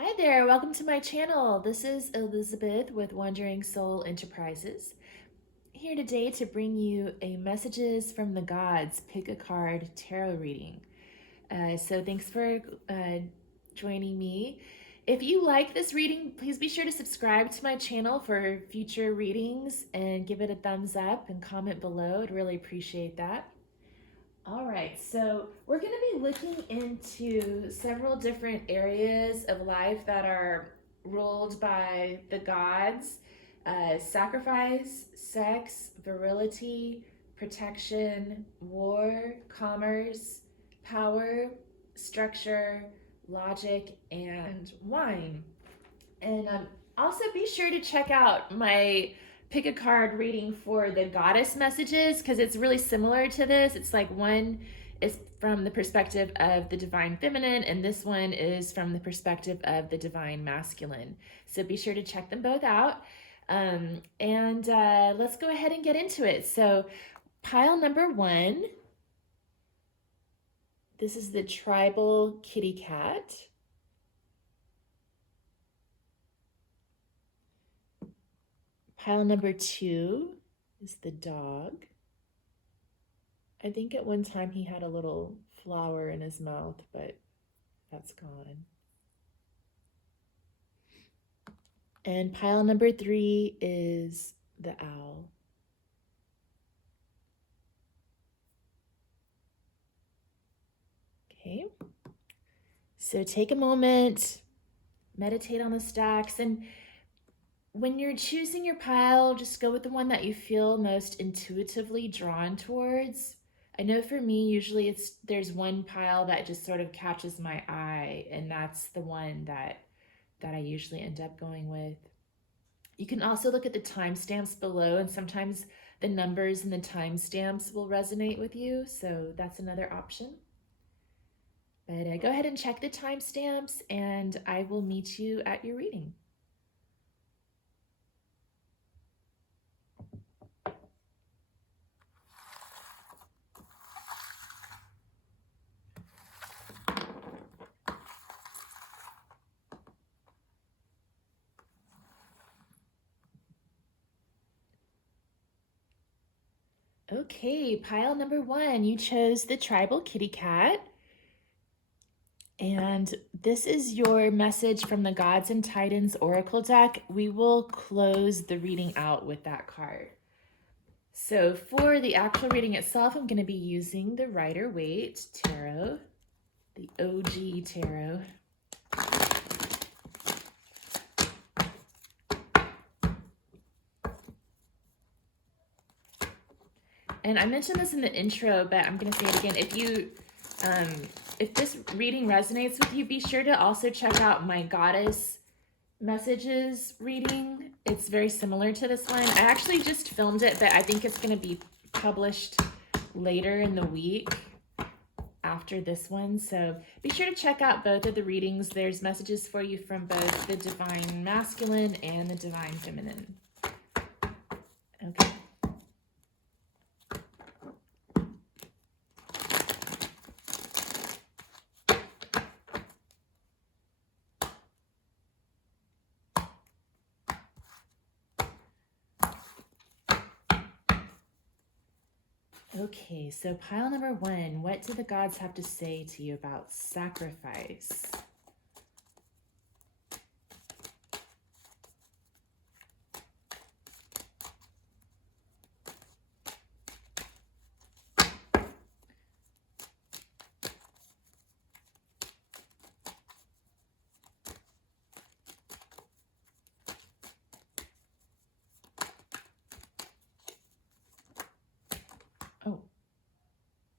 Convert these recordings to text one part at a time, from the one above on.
Hi there, welcome to my channel. This is Elizabeth with Wandering Soul Enterprises. Here today to bring you a Messages from the Gods Pick a Card tarot reading. So thanks for joining me. If you like this reading, please be sure to subscribe to my channel for future readings and give it a thumbs up and comment below. I'd really appreciate that. All right, so we're going to be looking into several different areas of life that are ruled by the gods: sacrifice, sex, virility, protection, war, commerce, power, structure, logic, and wine. And also be sure to check out my pick a card reading for the goddess messages, because it's really similar to this. It's like one is from the perspective of the divine feminine, and this one is from the perspective of the divine masculine. So be sure to check them both out. Let's go ahead and get into it. So pile number 1, this is the tribal kitty cat. Pile number 2 is the dog. I think at one time he had a little flower in his mouth, but that's gone. And pile number 3 is the owl. Okay, so take a moment, meditate on the stacks, and when you're choosing your pile, just go with the one that you feel most intuitively drawn towards. I know for me, usually there's one pile that just sort of catches my eye, and that's the one that I usually end up going with. You can also look at the timestamps below, and sometimes the numbers and the timestamps will resonate with you, so that's another option. But go ahead and check the timestamps, and I will meet you at your reading. Okay, pile number 1, you chose the tribal kitty cat. And this is your message from the Gods and Titans Oracle deck. We will close the reading out with that card. So for the actual reading itself, I'm going to be using the Rider-Waite Tarot, the OG Tarot. And I mentioned this in the intro, but I'm going to say it again. If this reading resonates with you, be sure to also check out my Goddess Messages reading. It's very similar to this one. I actually just filmed it, but I think it's going to be published later in the week after this one. So be sure to check out both of the readings. There's messages for you from both the divine masculine and the divine feminine. Okay. Okay, so pile number 1, what do the gods have to say to you about sacrifice?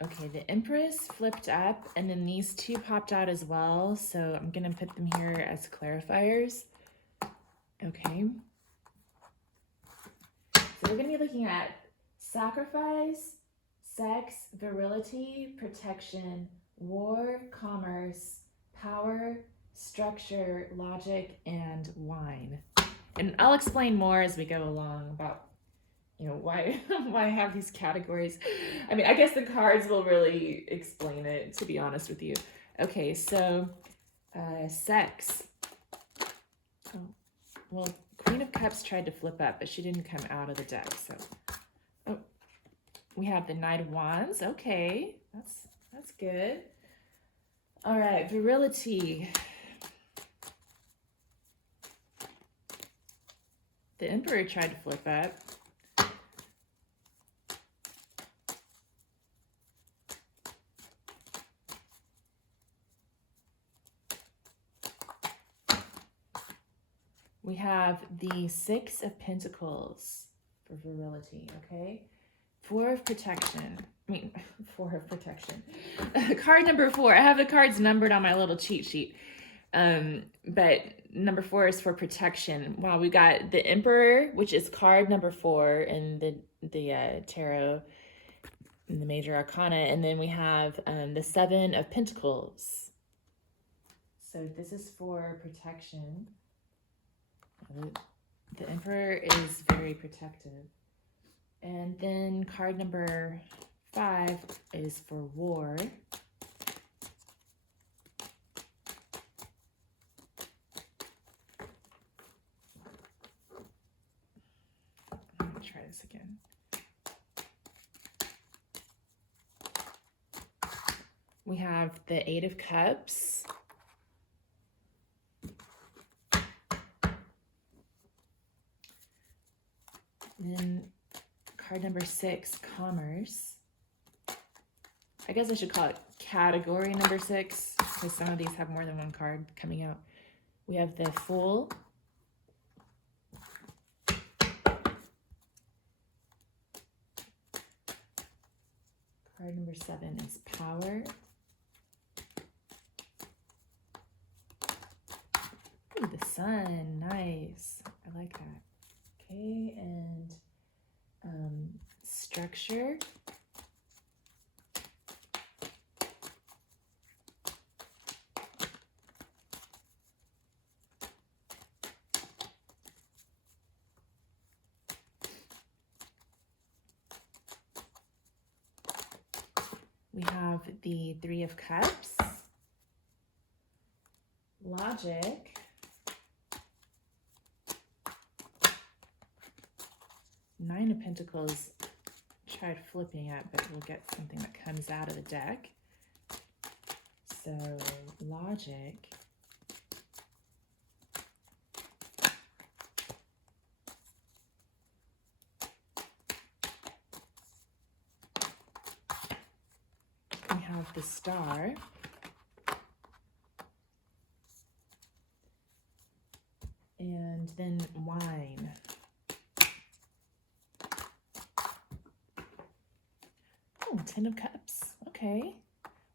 Okay, the Empress flipped up, and then these two popped out as well, so I'm going to put them here as clarifiers. Okay. So we're going to be looking at sacrifice, sex, virility, protection, war, commerce, power, structure, logic, and wine. And I'll explain more as we go along about why I have these categories. I mean, I guess the cards will really explain it, to be honest with you. Okay, so sex. Oh, well, Queen of Cups tried to flip up, but she didn't come out of the deck. So, oh, we have the Knight of Wands. Okay, that's good. All right, Virility. The Emperor tried to flip up. We have the Six of Pentacles for Virility, okay? Four of Protection. Four of Protection. Card number 4. I have the cards numbered on my little cheat sheet. But number 4 is for protection. Wow, we got the Emperor, which is card number 4 in the tarot, in the major arcana, and then we have the Seven of Pentacles. So this is for protection. The Emperor is very protective. And then card number 5 is for war. Let me try this again. We have the Eight of Cups. Then card number 6, Commerce. I guess I should call it category number 6, because some of these have more than one card coming out. We have the Fool. Card number 7 is Power. Ooh, the Sun, nice. I like that. Okay, and structure. We have the Three of Cups, Logic, Nine of Pentacles. Tried flipping it, but we'll get something that comes out of the deck. So, Logic. We have the Star. And then Wine. Oh, Ten of Cups. Okay.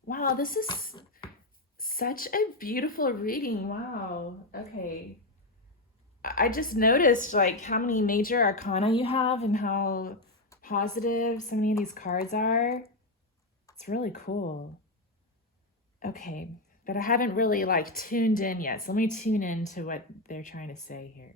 Wow, this is such a beautiful reading. Wow. Okay. I just noticed like how many major arcana you have and how positive so many of these cards are. It's really cool. Okay, but I haven't really like tuned in yet. So let me tune in to what they're trying to say here.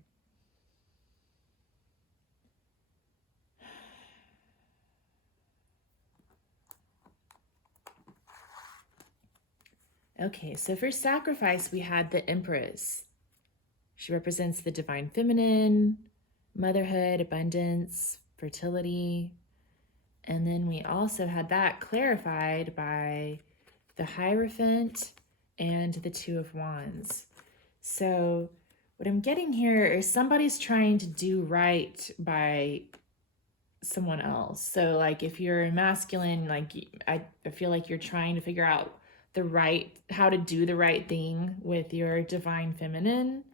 Okay, so for sacrifice, we had the Empress. She represents the divine feminine, motherhood, abundance, fertility. And then we also had that clarified by the Hierophant and the Two of Wands. So what I'm getting here is somebody's trying to do right by someone else. So like if you're a masculine, like I feel like you're trying to figure out how to do the right thing with your divine feminine,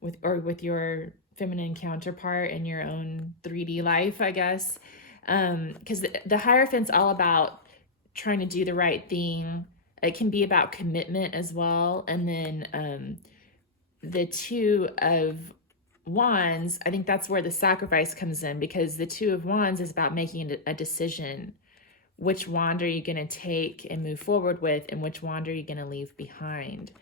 with your feminine counterpart in your own 3D life, I guess. Because the Hierophant's all about trying to do the right thing. It can be about commitment as well. And then the Two of Wands, I think that's where the sacrifice comes in, because the Two of Wands is about making a decision. Which wand are you going to take and move forward with, and which wand are you going to leave behind?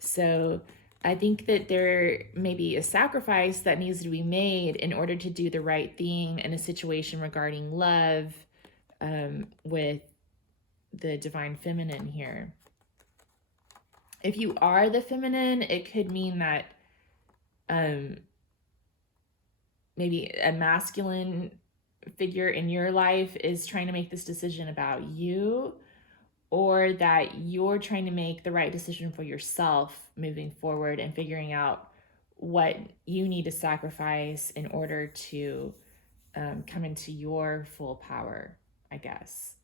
So I think that there may be a sacrifice that needs to be made in order to do the right thing in a situation regarding love with the divine feminine here. If you are the feminine, it could mean that maybe a masculine figure in your life is trying to make this decision about you, or that you're trying to make the right decision for yourself moving forward and figuring out what you need to sacrifice in order to come into your full power, I guess.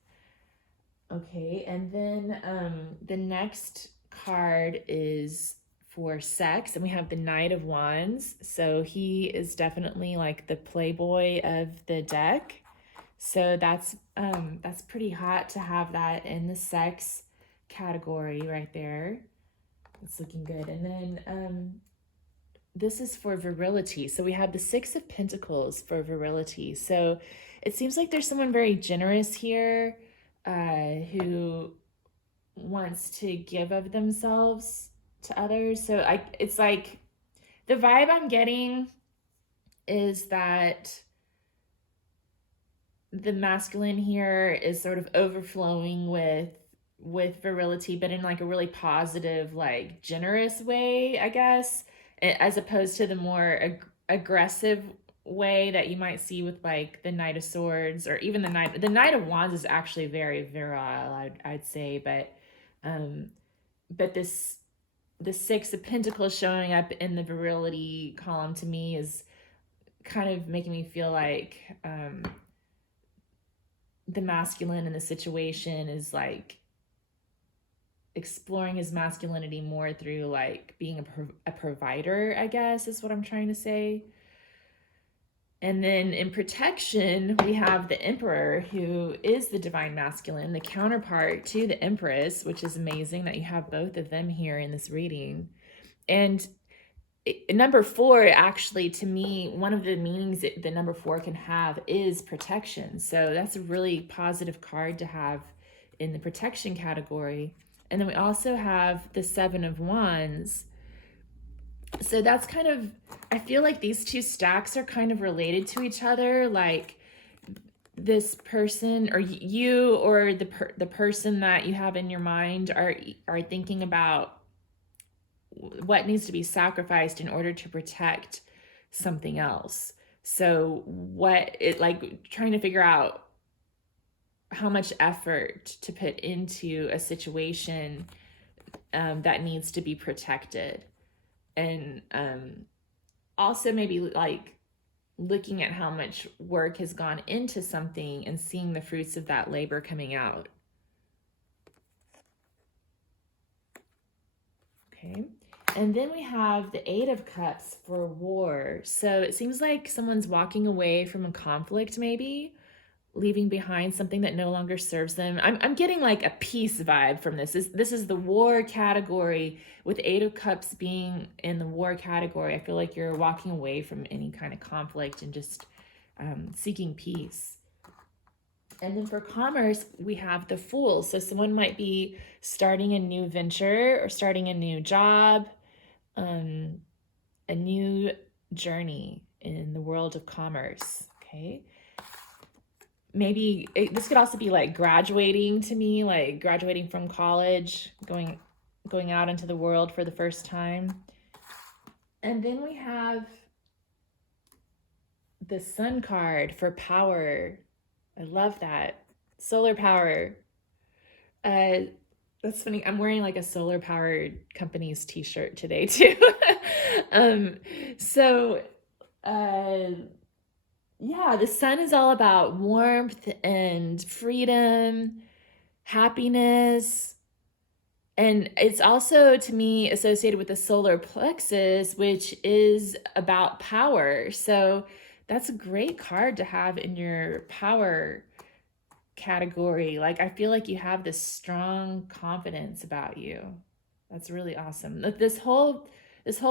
Okay, and then the next card is for sex, and we have the Knight of Wands. So he is definitely like the playboy of the deck. So that's pretty hot to have that in the sex category right there. It's looking good. And then this is for virility. So we have the Six of Pentacles for virility. So it seems like there's someone very generous here who wants to give of themselves to others. So it's like the vibe I'm getting is that the masculine here is sort of overflowing with virility, but in like a really positive, like generous way, I guess, as opposed to the more aggressive way that you might see with like the Knight of Swords, or even the Knight of Wands is actually very virile, I'd say, but this the Six of Pentacles showing up in the virility column to me is kind of making me feel like the masculine in the situation is like exploring his masculinity more through like being a provider, I guess is what I'm trying to say. And then in protection, we have the Emperor, who is the divine masculine, the counterpart to the Empress, which is amazing that you have both of them here in this reading. And number 4, actually, to me, one of the meanings that the number 4 can have is protection. So that's a really positive card to have in the protection category. And then we also have the Seven of Wands. So that's kind of, I feel like these two stacks are kind of related to each other. Like this person, or you, or the person that you have in your mind are thinking about what needs to be sacrificed in order to protect something else. So trying to figure out how much effort to put into a situation that needs to be protected. And also maybe like looking at how much work has gone into something and seeing the fruits of that labor coming out. Okay. And then we have the Eight of Cups for war. So it seems like someone's walking away from a conflict, maybe leaving behind something that no longer serves them. I'm getting like a peace vibe from this. This is the war category, with Eight of Cups being in the war category. I feel like you're walking away from any kind of conflict and just seeking peace. And then for commerce, we have the Fool. So someone might be starting a new venture or starting a new job, a new journey in the world of commerce. Okay. Maybe this could also be like graduating to me, like graduating from college, going out into the world for the first time. And then we have the Sun card for power. I love that. Solar power. That's funny. I'm wearing like a solar powered company's t-shirt today too. Yeah, the sun is all about warmth and freedom, happiness. And it's also, to me, associated with the solar plexus, which is about power. So that's a great card to have in your power category. Like, I feel like you have this strong confidence about you. That's really awesome. This whole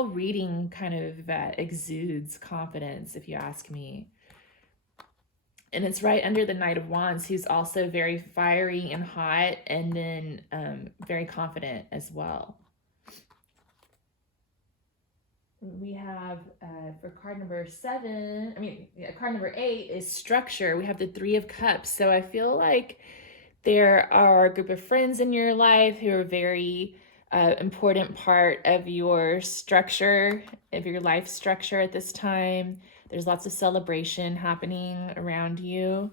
reading kind of exudes confidence, if you ask me. And it's right under the Knight of Wands, who's also very fiery and hot, and then very confident as well. We have for card number 8 is structure. We have the Three of Cups. So I feel like there are a group of friends in your life who are very important part of your structure, of your life structure at this time. There's lots of celebration happening around you.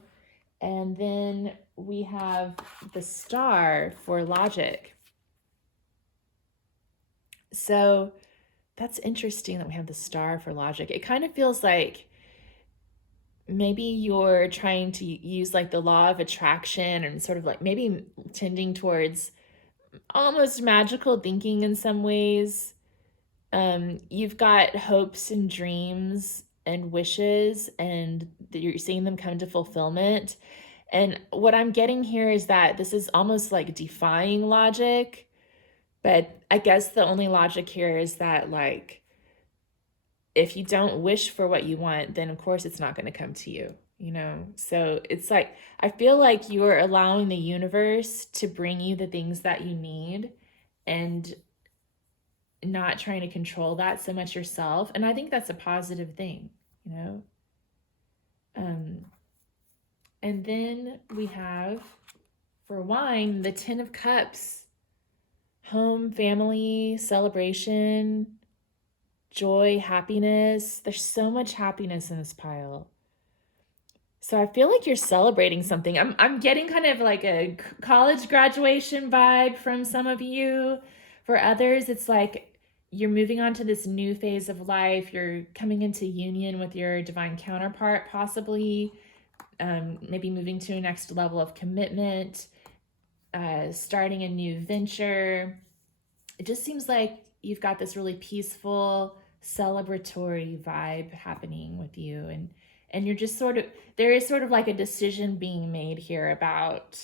And then we have the star for logic. So that's interesting that we have the star for logic. It kind of feels like maybe you're trying to use like the law of attraction and sort of like maybe tending towards almost magical thinking in some ways. You've got hopes and dreams and wishes, and you're seeing them come to fulfillment. And what I'm getting here is that this is almost like defying logic, but I guess the only logic here is that, like, if you don't wish for what you want, then of course it's not going to come to you, you know? So it's like, I feel like you're allowing the universe to bring you the things that you need and not trying to control that so much yourself. And I think that's a positive thing, you know? And then we have, for wine, the Ten of Cups. Home, family, celebration, joy, happiness. There's so much happiness in this pile. So I feel like you're celebrating something. I'm getting kind of like a college graduation vibe from some of you. For others, it's like you're moving on to this new phase of life. You're coming into union with your divine counterpart, possibly. Maybe moving to a next level of commitment, starting a new venture. It just seems like you've got this really peaceful, celebratory vibe happening with you. And you're just sort of, there is sort of like a decision being made here about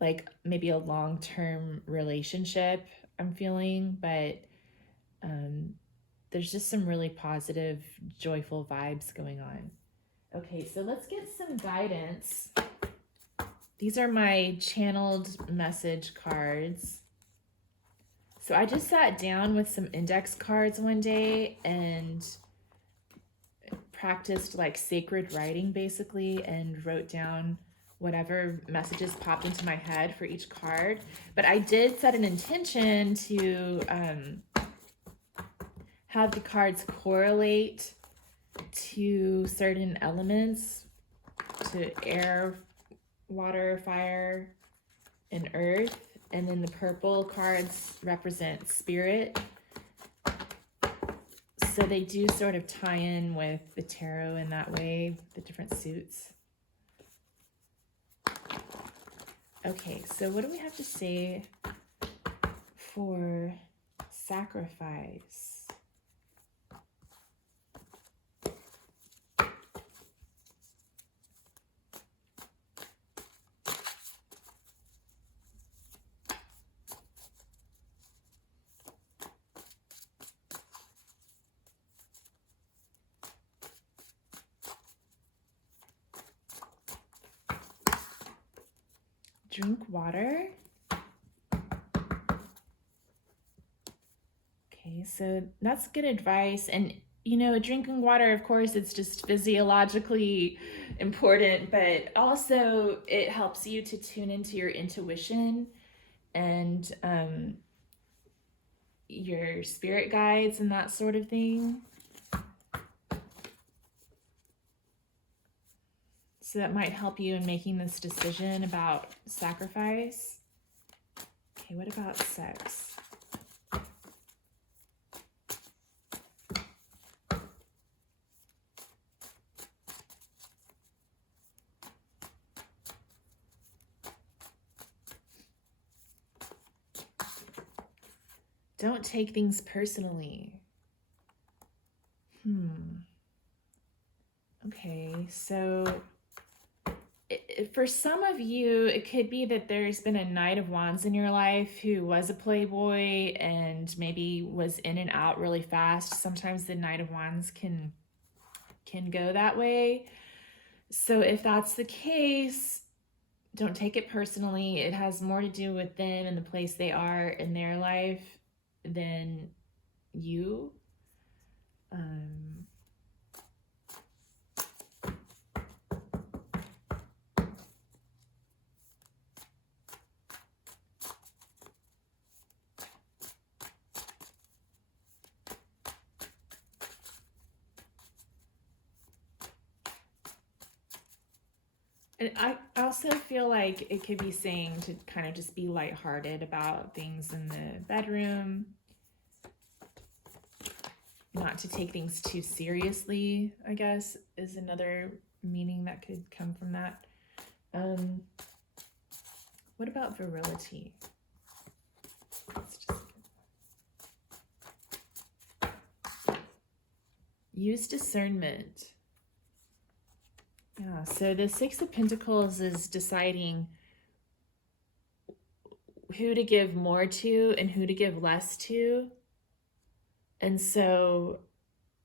like maybe a long-term relationship, I'm feeling, but there's just some really positive, joyful vibes going on. Okay, so let's get some guidance. These are my channeled message cards. So I just sat down with some index cards one day and practiced like sacred writing basically, and wrote down whatever messages popped into my head for each card. But I did set an intention to have the cards correlate to certain elements, to air, water, fire, and earth. And then the purple cards represent spirit. So they do sort of tie in with the tarot in that way, the different suits. Okay, so what do we have to say for sacrifice? Drink water. Okay, so that's good advice. And, you know, drinking water, of course, it's just physiologically important, but also it helps you to tune into your intuition and your spirit guides and that sort of thing. So that might help you in making this decision about sacrifice. Okay, what about sex? Don't take things personally. Okay, so for some of you, it could be that there's been a Knight of Wands in your life who was a playboy and maybe was in and out really fast. Sometimes the Knight of Wands can go that way. So if that's the case, don't take it personally. It has more to do with them and the place they are in their life than you. And I also feel like it could be saying to kind of just be lighthearted about things in the bedroom, not to take things too seriously, I guess, is another meaning that could come from that. What about virility? Let's just use discernment. Yeah, so the Six of Pentacles is deciding who to give more to and who to give less to. And so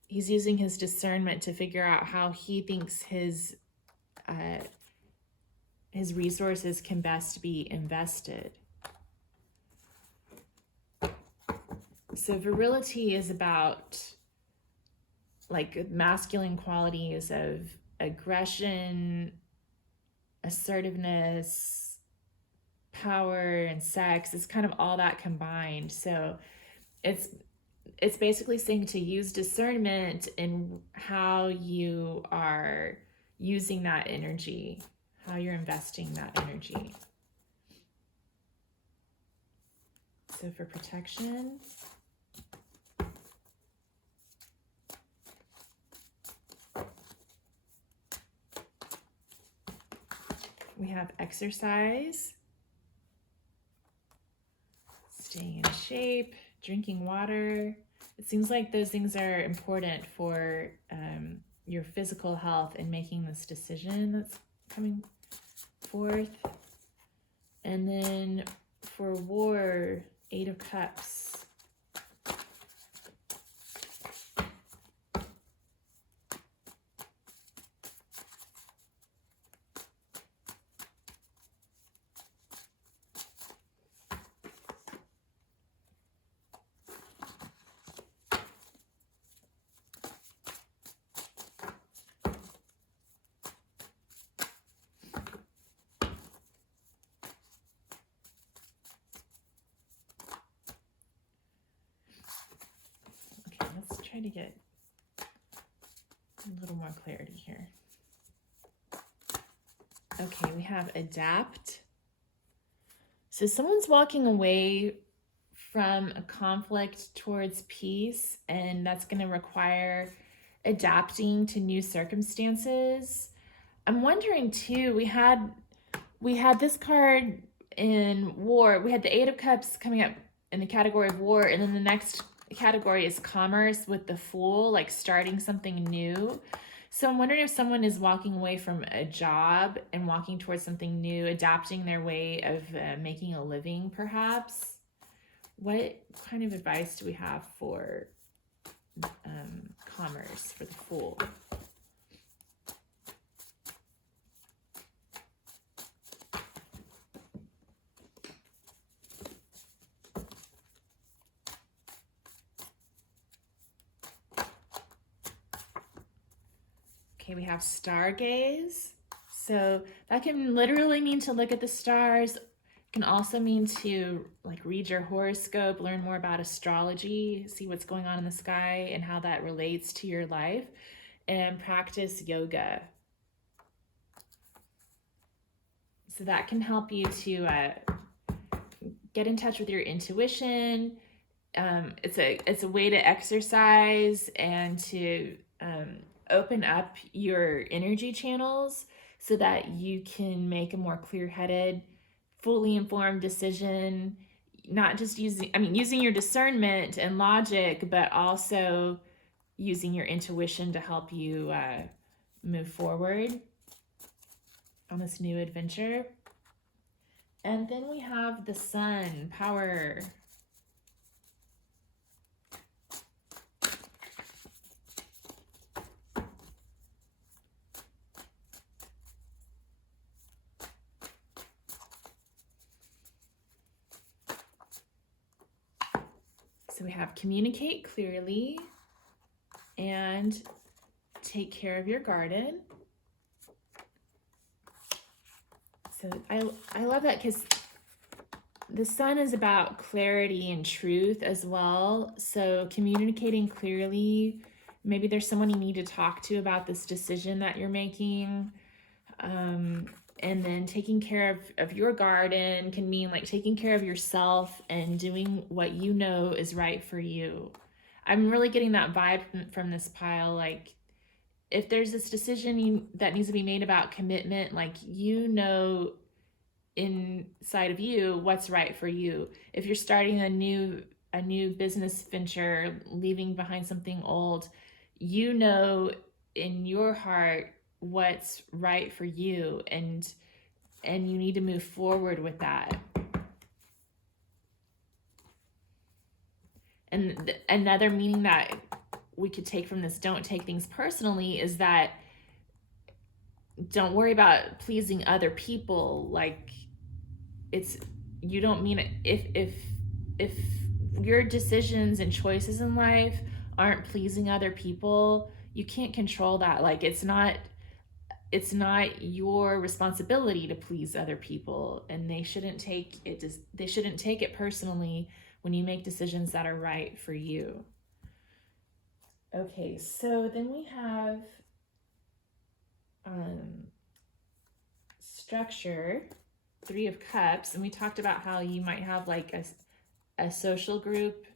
he's using his discernment to figure out how he thinks his resources can best be invested. So virility is about like masculine qualities of aggression, assertiveness, power, and sex. It's kind of all that combined. So it's basically saying to use discernment in how you are using that energy, how you're investing that energy. So for protection, we have exercise, staying in shape, drinking water. It seems like those things are important for your physical health and making this decision that's coming forth. And then for war, Eight of Cups. Let's try to get a little more clarity here. Okay, we have adapt. So someone's walking away from a conflict towards peace, and that's going to require adapting to new circumstances. I'm wondering too, we had this card in war. We had the Eight of Cups coming up in the category of war, and then the next category is commerce with the Fool, like starting something new. So I'm wondering if someone is walking away from a job and walking towards something new, adapting their way of making a living, perhaps. What kind of advice do we have for commerce for the Fool? Okay, we have stargaze. So that can literally mean to look at the stars. It can also mean to like read your horoscope, learn more about astrology, see what's going on in the sky and how that relates to your life, and practice yoga. So that can help you to get in touch with your intuition. It's a way to exercise and to open up your energy channels so that you can make a more clear-headed, fully informed decision, not just using your discernment and logic, but also using your intuition to help you move forward on this new adventure. And then we have the Sun, power. So we have communicate clearly and take care of your garden. So I love that because the Sun is about clarity and truth as well. So communicating clearly, maybe there's someone you need to talk to about this decision that you're making. And then taking care of your garden can mean like taking care of yourself and doing what you know is right for you. I'm really getting that vibe from this pile. Like, if there's this decision that needs to be made about commitment, like, you know, inside of you what's right for you. If you're starting a new business venture, leaving behind something old, you know in your heart what's right for you, and you need to move forward with that. And another meaning that we could take from this, don't take things personally, is that don't worry about pleasing other people. Like, it's, you don't mean it. If your decisions and choices in life aren't pleasing other people, you can't control that. Like, it's not your responsibility to please other people, and they shouldn't take it personally when you make decisions that are right for you. Okay, so then we have structure, 3 of Cups, and we talked about how you might have like a social group,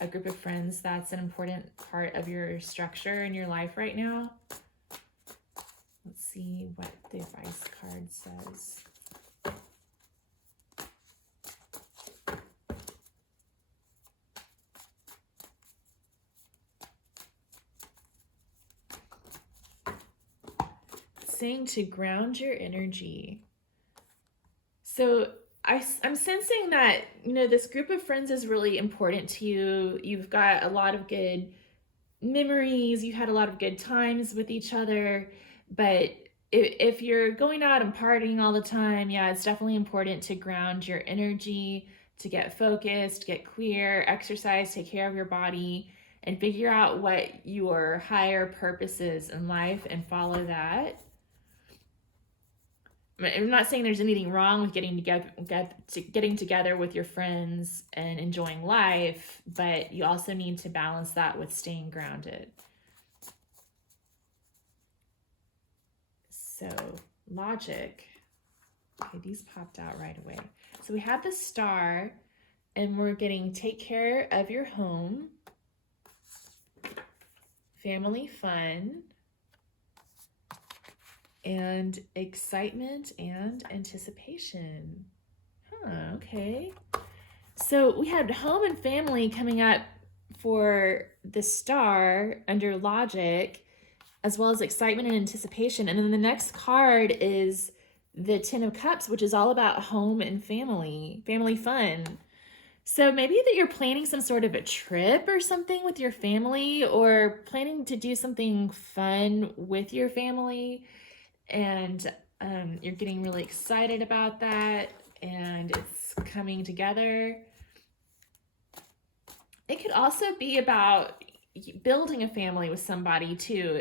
a group of friends that's an important part of your structure in your life right now. Let's see what the advice card says. It's saying to ground your energy. So I'm sensing that, this group of friends is really important to you. You've got a lot of good memories. You had a lot of good times with each other. But if you're going out and partying all the time, yeah, it's definitely important to ground your energy, to get focused, get clear, exercise, take care of your body, and figure out what your higher purpose is in life and follow that. I'm not saying there's anything wrong with getting together with your friends and enjoying life, but you also need to balance that with staying grounded. So, logic. Okay, these popped out right away. So we have the Star, and we're getting take care of your home, family fun, and excitement and anticipation. Okay. So we had home and family coming up for the Star under logic, as well as excitement and anticipation. And then the next card is the 10 of Cups, which is all about home and family fun. So maybe that you're planning some sort of a trip or something with your family, or planning to do something fun with your family. And you're getting really excited about that, and it's coming together. It could also be about building a family with somebody too.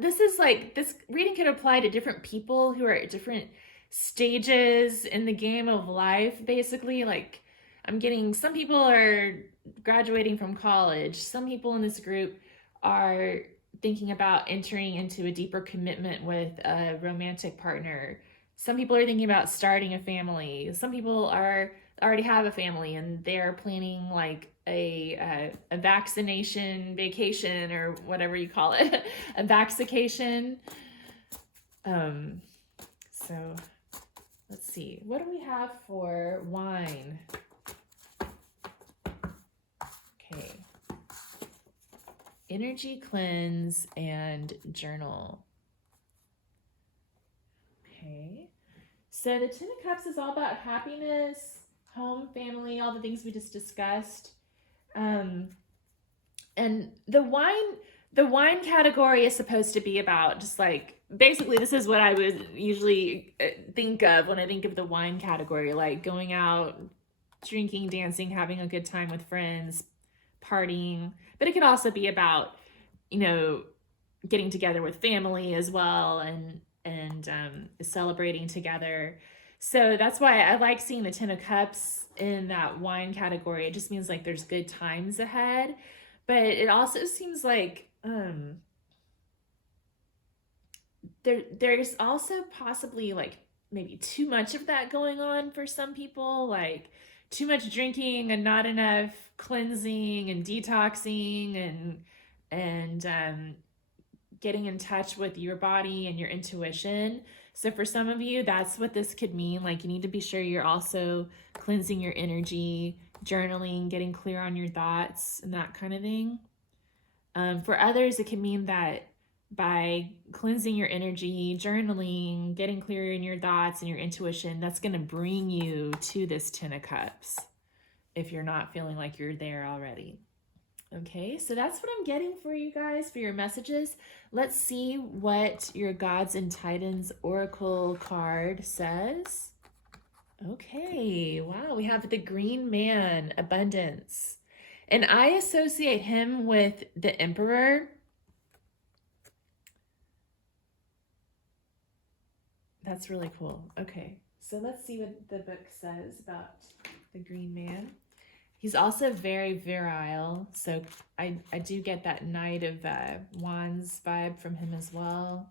This reading could apply to different people who are at different stages in the game of life, basically. Like, I'm getting some people are graduating from college. Some people in this group are thinking about entering into a deeper commitment with a romantic partner. Some people are thinking about starting a family. Some people already have a family and they're planning like a vaccination vacation, or whatever you call it, a vaxication. So let's see, what do we have for wine? Okay. Energy cleanse and journal. Okay. So the 10 of Cups is all about happiness, home, family, all the things we just discussed. And the wine category is supposed to be about just like, basically this is what I would usually think of when I think of the wine category, like going out, drinking, dancing, having a good time with friends, partying. But it could also be about, getting together with family as well, and celebrating together. So that's why I like seeing the 10 of Cups in that wine category. It just means like there's good times ahead. But it also seems like there's also possibly like maybe too much of that going on for some people, like too much drinking and not enough cleansing and detoxing and getting in touch with your body and your intuition. So for some of you, that's what this could mean. Like, you need to be sure you're also cleansing your energy, journaling, getting clear on your thoughts, and that kind of thing. For others, it can mean that by cleansing your energy, journaling, getting clear in your thoughts and your intuition, that's going to bring you to this 10 of Cups if you're not feeling like you're there already. Okay, so that's what I'm getting for you guys for your messages. Let's see what your Gods and Titans Oracle card says. Okay, wow, we have the Green Man, Abundance. And I associate him with the Emperor. That's really cool. Okay, so let's see what the book says about the Green Man. He's also very virile, so I do get that Knight of Wands vibe from him as well.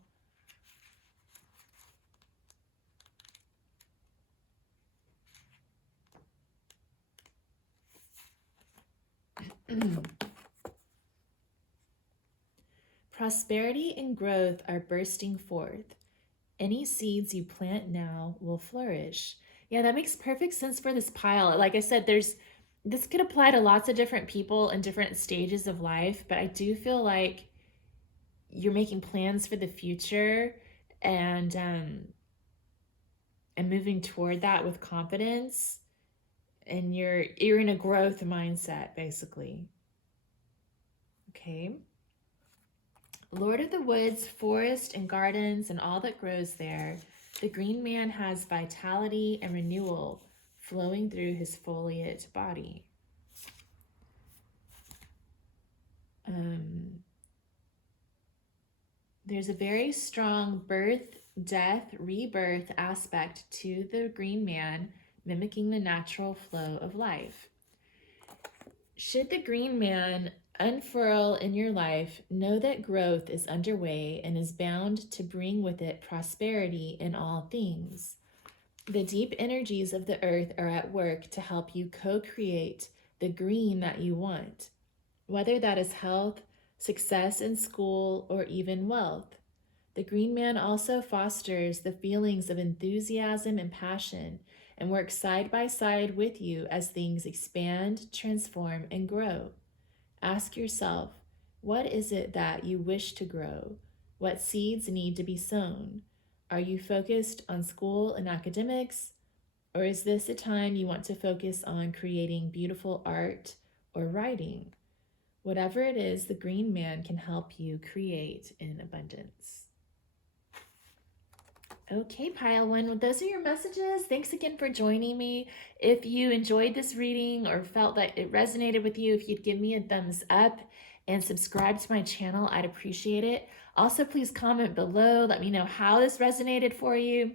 Prosperity and growth are bursting forth. Any seeds you plant now will flourish. Yeah, that makes perfect sense for this pile. Like I said, this could apply to lots of different people in different stages of life, but I do feel like you're making plans for the future and moving toward that with confidence, and you're in a growth mindset, basically. Okay. Lord of the woods, forest, and gardens, and all that grows there, the Green Man has vitality and renewal flowing through his foliate body. There's a very strong birth, death, rebirth aspect to the Green Man, mimicking the natural flow of life. Should the Green Man unfurl in your life, know that growth is underway and is bound to bring with it prosperity in all things. The deep energies of the earth are at work to help you co-create the green that you want, whether that is health, success in school, or even wealth. The Green Man also fosters the feelings of enthusiasm and passion and works side by side with you as things expand, transform, and grow. Ask yourself, what is it that you wish to grow? What seeds need to be sown? Are you focused on school and academics? Or is this a time you want to focus on creating beautiful art or writing? Whatever it is, the Green Man can help you create in abundance. Okay, pile one, well, those are your messages. Thanks again for joining me. If you enjoyed this reading or felt that it resonated with you, if you'd give me a thumbs up and subscribe to my channel, I'd appreciate it. Also, please comment below. Let me know how this resonated for you.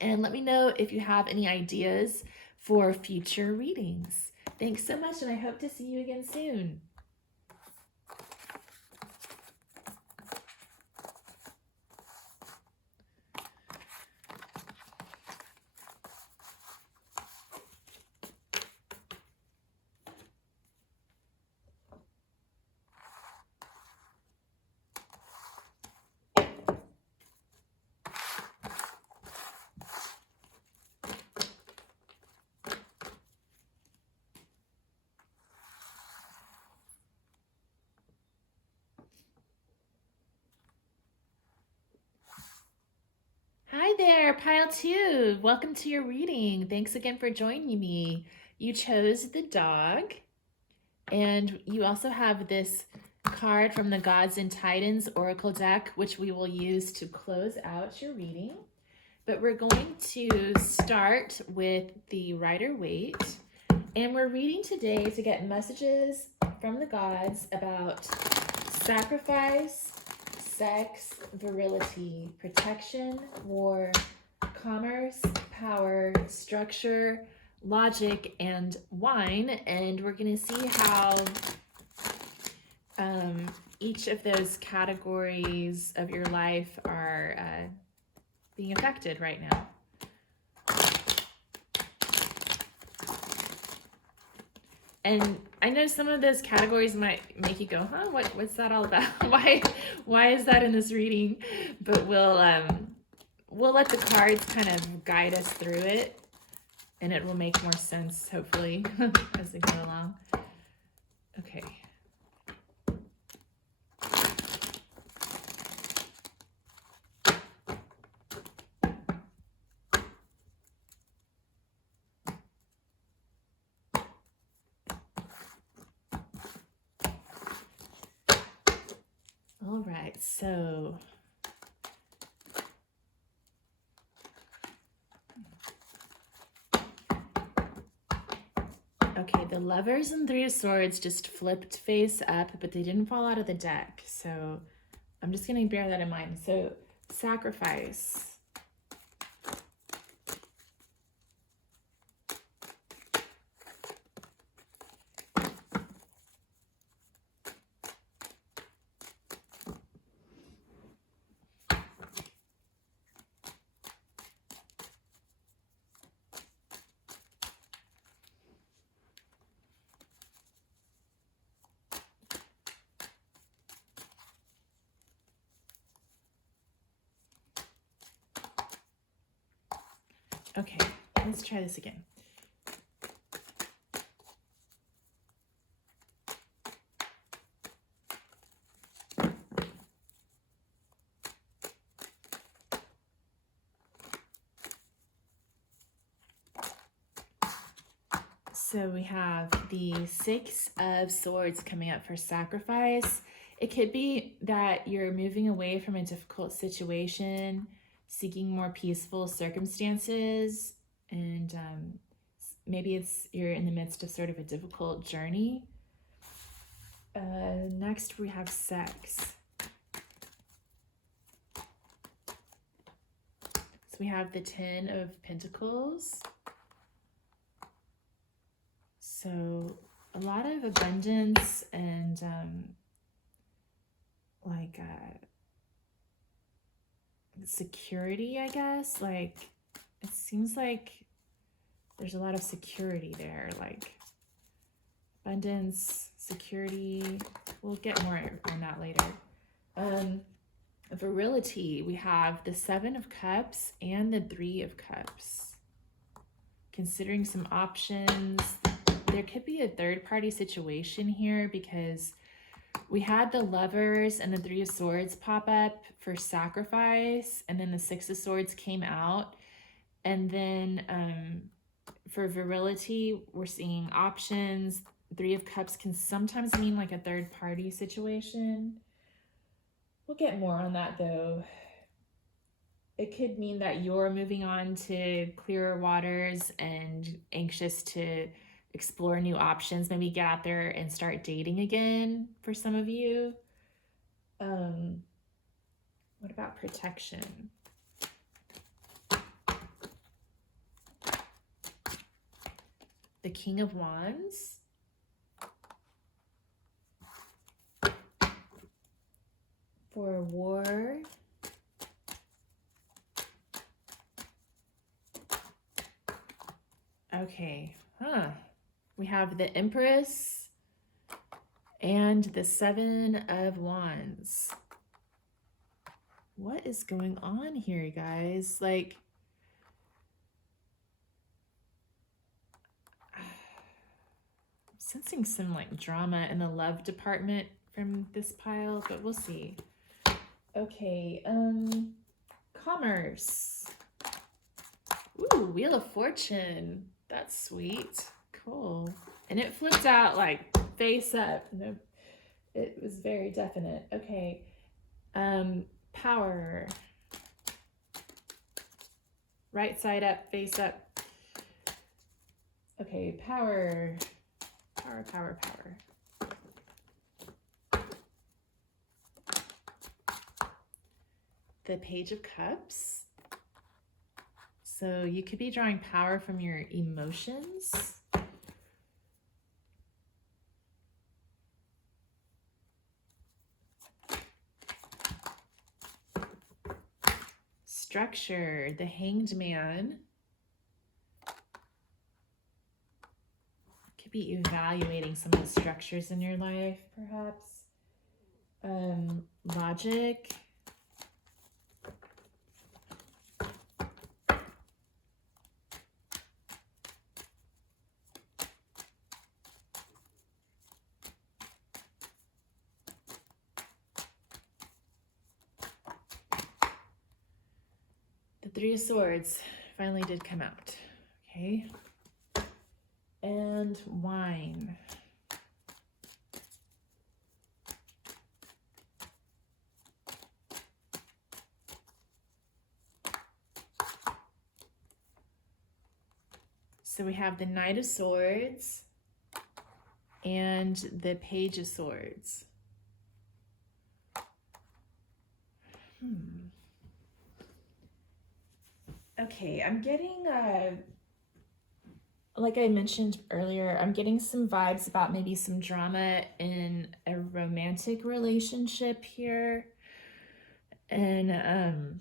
And let me know if you have any ideas for future readings. Thanks so much, and I hope to see you again soon. Hi there, pile two. Welcome to your reading. Thanks again for joining me. You chose the dog, and you also have this card from the Gods and Titans Oracle deck, which we will use to close out your reading. But we're going to start with the Rider Waite, and we're reading today to get messages from the gods about sacrifice, sex, virility, protection, war, commerce, power, structure, logic, and wine. And we're going to see how each of those categories of your life are being affected right now. And I know some of those categories might make you go, huh, what's that all about? Why is that in this reading? But we'll let the cards kind of guide us through it, and it will make more sense, hopefully, as we go along. Okay. All right, so okay, the Lovers and Three of Swords just flipped face up, but they didn't fall out of the deck. So I'm just going to bear that in mind. So sacrifice. Okay, let's try this again. So we have the Six of Swords coming up for sacrifice. It could be that you're moving away from a difficult situation, seeking more peaceful circumstances, and maybe you're in the midst of sort of a difficult journey. Next we have sex. So we have the Ten of Pentacles. So a lot of abundance and security, I guess. Like, it seems like there's a lot of security there, like abundance, security. We'll get more on that later. Virility, we have the Seven of Cups and the Three of Cups. Considering some options. There could be a third-party situation here because we had the Lovers and the Three of Swords pop up for sacrifice, and then the Six of Swords came out. And then for virility, we're seeing options. Three of Cups can sometimes mean like a third-party situation. We'll get more on that though. It could mean that you're moving on to clearer waters and anxious to explore new options, maybe get out there and start dating again for some of you. What about protection? The King of Wands. For war. Okay, we have the Empress and the Seven of Wands. What is going on here, guys? Like, I'm sensing some like drama in the love department from this pile, but we'll see. Okay, commerce. Ooh, Wheel of Fortune. That's sweet. Cool. And it flipped out like face up. No, it was very definite. Okay. Power. Right side up, face up. Okay, power. Power, power, power. The Page of Cups. So you could be drawing power from your emotions. Structure, the Hanged Man. be evaluating some of the structures in your life, perhaps. Logic. The Three of Swords finally did come out. Okay. And wine. So we have the Knight of Swords and the Page of Swords. Okay, I'm getting, like I mentioned earlier, I'm getting some vibes about maybe some drama in a romantic relationship here. And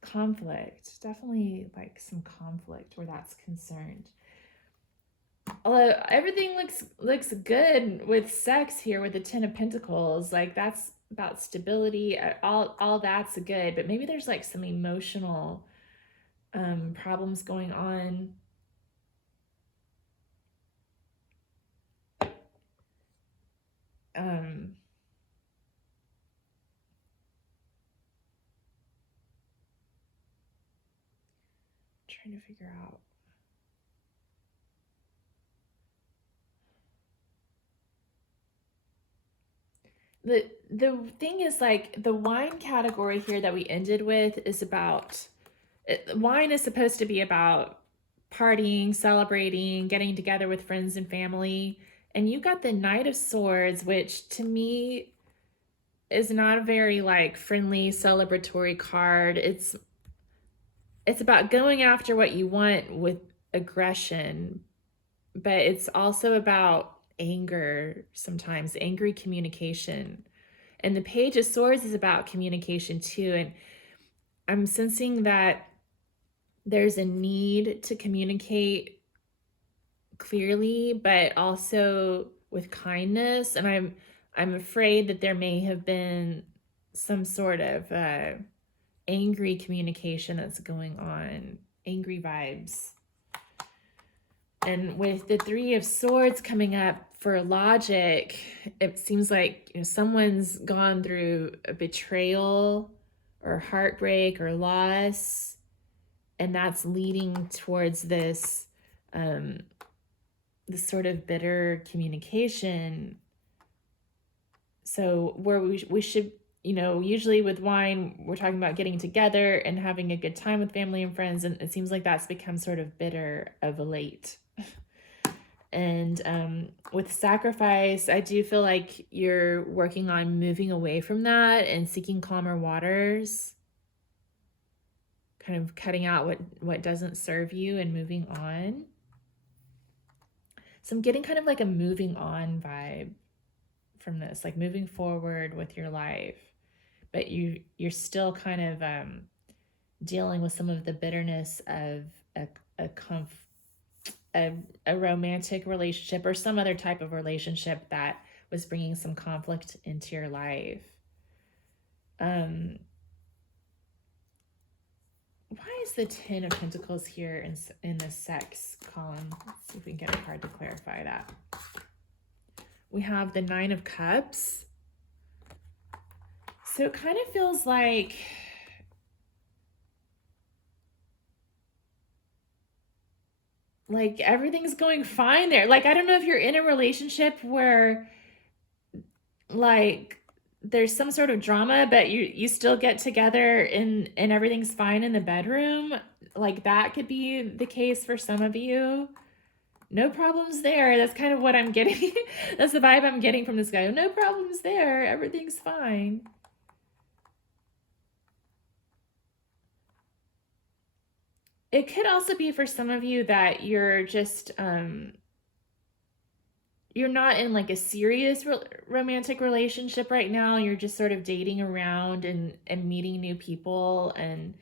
conflict, definitely like some conflict where that's concerned. Although everything looks good with sex here with the Ten of Pentacles, like that's about stability, all that's good, but maybe there's like some emotional problems going on. Trying to figure out. The thing is, like, the wine category here that we ended with is about, wine is supposed to be about partying, celebrating, getting together with friends and family. And you got the Knight of Swords, which to me is not a very like friendly celebratory card. It's about going after what you want with aggression, but it's also about anger, sometimes angry communication. And the Page of Swords is about communication too. And I'm sensing that there's a need to communicate clearly, but also with kindness. And I'm afraid that there may have been some sort of angry communication that's going on, angry vibes. And with the Three of Swords coming up for logic, it seems like, you know, someone's gone through a betrayal or heartbreak or loss, and that's leading towards this this sort of bitter communication. So where we should, you know, usually with wine, we're talking about getting together and having a good time with family and friends, and it seems like that's become sort of bitter of late. And with sacrifice, I do feel like you're working on moving away from that and seeking calmer waters, kind of cutting out what doesn't serve you and moving on. So I'm getting kind of like a moving on vibe from this, like moving forward with your life, but you're still kind of dealing with some of the bitterness of a romantic relationship or some other type of relationship that was bringing some conflict into your life. Why is the Ten of Pentacles here in the sex column? Let's see if we can get a card to clarify that. We have the Nine of Cups. So it kind of feels like everything's going fine there. Like, I don't know if you're in a relationship where like there's some sort of drama, but you still get together and everything's fine in the bedroom. Like, that could be the case for some of you. No problems there. That's kind of what I'm getting. That's the vibe I'm getting from this guy. No problems there. Everything's fine. It could also be for some of you that you're just, you're not in like a serious romantic relationship right now. You're just sort of dating around and meeting new people. And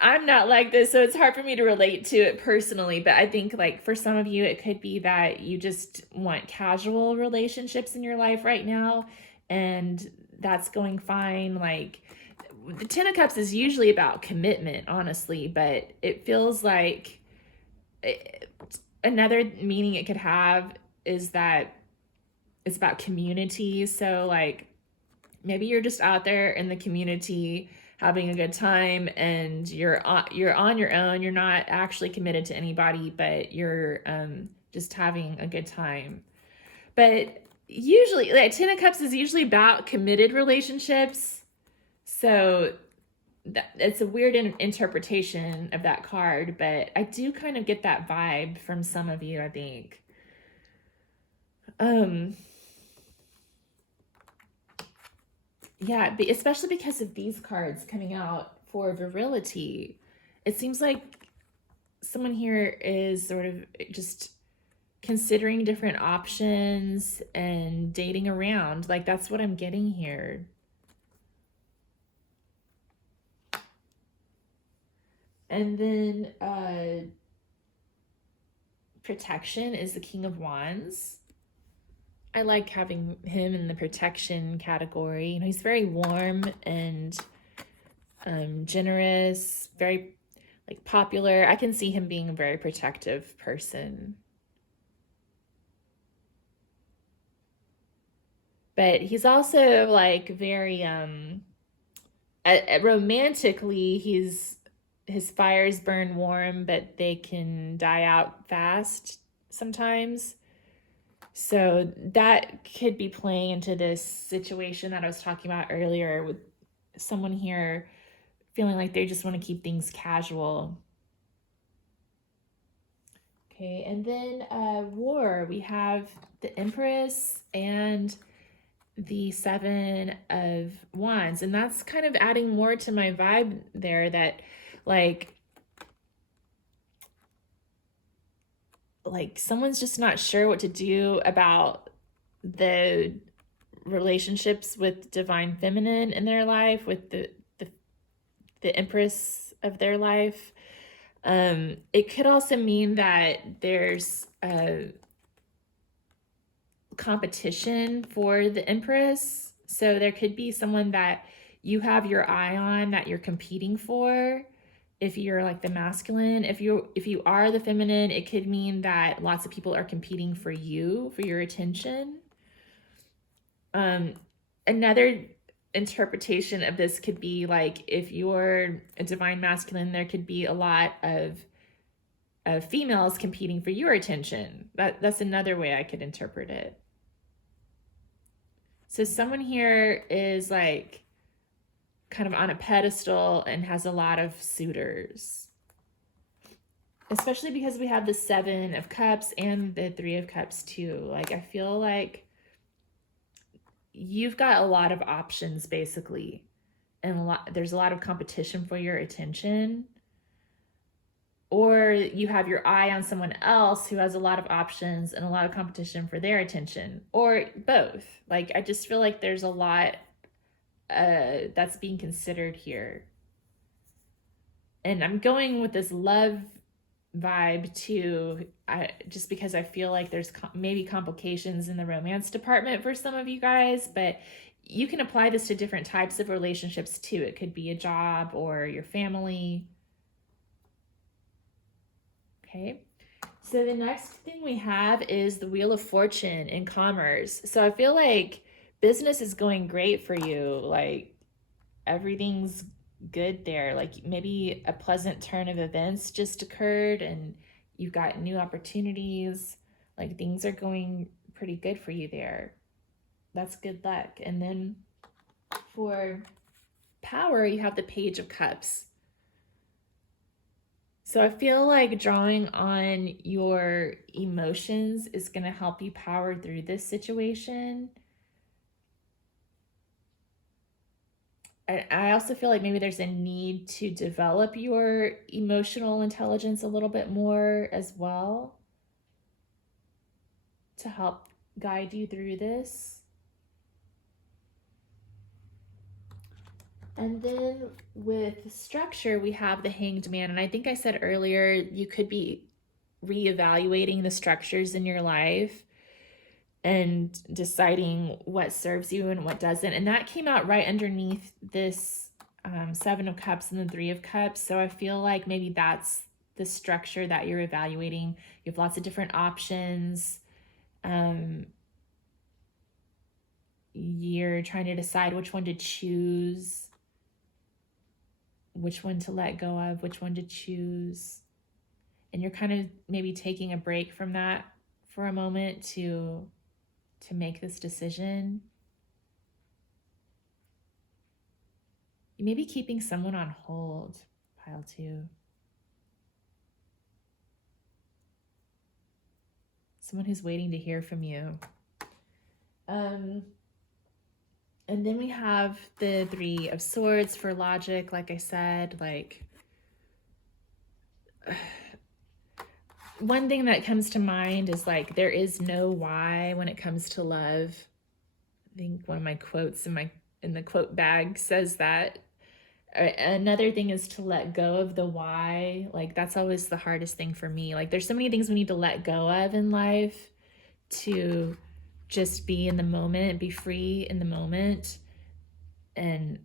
I'm not like this, so it's hard for me to relate to it personally. But I think, like, for some of you, it could be that you just want casual relationships in your life right now, and that's going fine. Like, the Ten of Cups is usually about commitment, honestly, but it feels like another meaning it could have is that it's about community. So, like, maybe you're just out there in the community having a good time, and you're on your own. You're not actually committed to anybody, but you're just having a good time. But usually, like, Ten of Cups is usually about committed relationships. So it's a weird interpretation of that card, but I do kind of get that vibe from some of you, I think. Yeah, especially because of these cards coming out for virility. It seems like someone here is sort of just considering different options and dating around. Like, that's what I'm getting here. And then protection is the King of Wands. I like having him in the protection category. You know, he's very warm and generous, very like popular. I can see him being a very protective person. But he's also like very romantically, his fires burn warm, but they can die out fast sometimes. So that could be playing into this situation that I was talking about earlier, with someone here feeling like they just want to keep things casual. Okay, and then war. We have the Empress and the Seven of Wands, and that's kind of adding more to my vibe there, that like someone's just not sure what to do about the relationships with divine feminine in their life, with the Empress of their life. It could also mean that there's a competition for the Empress. So there could be someone that you have your eye on, that you're competing for. If you're like the masculine, if you are the feminine, it could mean that lots of people are competing for you, for your attention. Another interpretation of this could be like, if you're a divine masculine, there could be a lot of females competing for your attention. That's another way I could interpret it. So someone here is like kind of on a pedestal and has a lot of suitors, especially because we have the Seven of Cups and the Three of Cups too. Like, I feel like you've got a lot of options basically, and there's a lot of competition for your attention, or you have your eye on someone else who has a lot of options and a lot of competition for their attention, or both. Like, I just feel like there's a lot that's being considered here. And I'm going with this love vibe too, just because I feel like there's maybe complications in the romance department for some of you guys, but you can apply this to different types of relationships too. It could be a job or your family. Okay, so the next thing we have is the Wheel of Fortune in commerce. So I feel like business is going great for you. Like, everything's good there. Like, maybe a pleasant turn of events just occurred and you've got new opportunities. Like, things are going pretty good for you there. That's good luck. And then for power, you have the Page of Cups. So I feel like drawing on your emotions is going to help you power through this situation. I also feel like maybe there's a need to develop your emotional intelligence a little bit more as well, to help guide you through this. And then with structure, we have the Hanged Man. And I think I said earlier, you could be reevaluating the structures in your life and deciding what serves you and what doesn't. And that came out right underneath this Seven of Cups and the Three of Cups. So I feel like maybe that's the structure that you're evaluating. You have lots of different options. You're trying to decide which one to choose, which one to let go of, which one to choose. And you're kind of maybe taking a break from that for a moment to make this decision. You may be keeping someone on hold, pile 2. Someone who's waiting to hear from you. And then we have the Three of Swords for logic, like I said. Like, one thing that comes to mind is like, there is no why when it comes to love. I think one of my quotes in the quote bag says that. Another thing is to let go of the why. Like, that's always the hardest thing for me. Like, there's so many things we need to let go of in life to just be in the moment, be free in the moment, and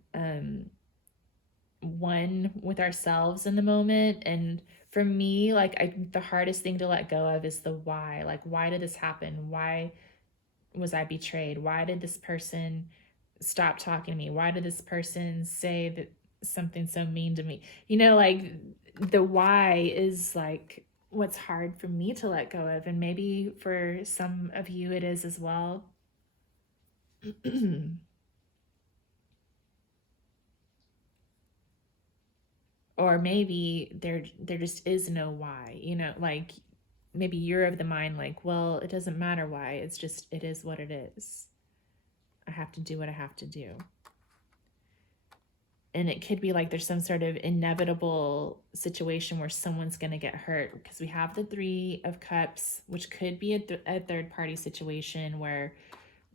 one with ourselves in the moment. And for me, like, the hardest thing to let go of is the why. Like, why did this happen? Why was I betrayed? Why did this person stop talking to me? Why did this person say that something so mean to me? You know, like, the why is like what's hard for me to let go of, and maybe for some of you it is as well. Or maybe there just is no why, you know, like, maybe you're of the mind like, well, it doesn't matter why, it's just, it is what it is. I have to do what I have to do. And it could be like there's some sort of inevitable situation where someone's going to get hurt, because we have the Three of Cups, which could be a third party situation where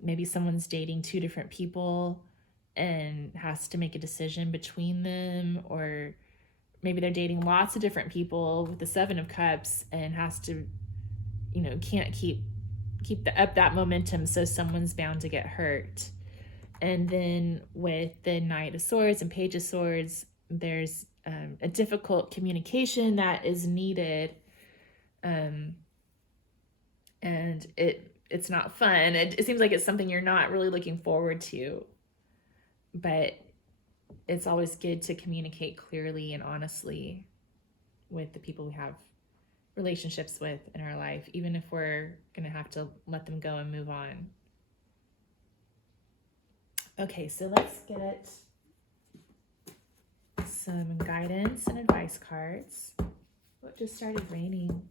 maybe someone's dating 2 different people and has to make a decision between them, or maybe they're dating lots of different people with the Seven of Cups and has to, you know, can't keep up that momentum, so someone's bound to get hurt. And then with the Knight of Swords and Page of Swords, there's a difficult communication that is needed, and it's not fun. It seems like it's something you're not really looking forward to, but it's always good to communicate clearly and honestly with the people we have relationships with in our life, even if we're gonna have to let them go and move on. Okay, so let's get some guidance and advice cards. Oh, it just started raining.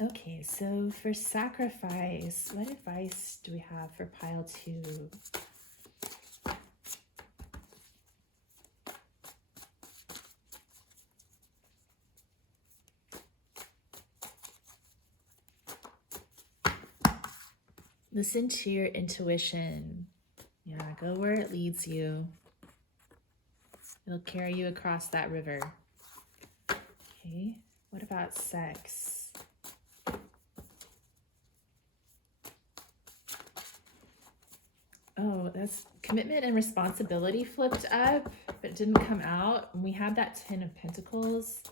Okay, so for sacrifice, what advice do we have for pile 2? Listen to your intuition. Yeah, go where it leads you. It'll carry you across that river. Okay, what about sex? Oh, that's commitment and responsibility flipped up, but it didn't come out. And we had that 10 of Pentacles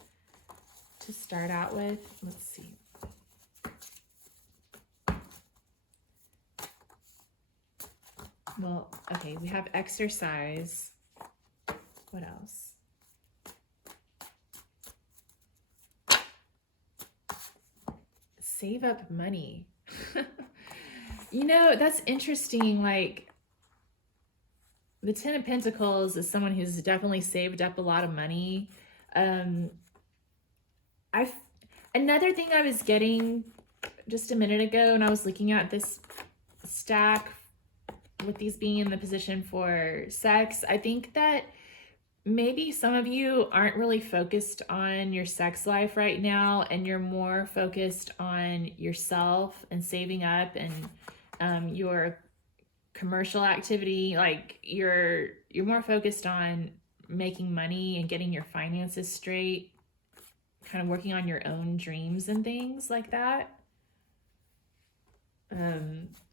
to start out with. Let's see. Well, okay, we have exercise. What else? Save up money. You know, that's interesting. Like, the Ten of Pentacles is someone who's definitely saved up a lot of money. I Another thing I was getting just a minute ago, and I was looking at this stack with these being in the position for sex, I think that maybe some of you aren't really focused on your sex life right now, and you're more focused on yourself and saving up and your commercial activity. Like you're more focused on making money and getting your finances straight, kind of working on your own dreams and things like that.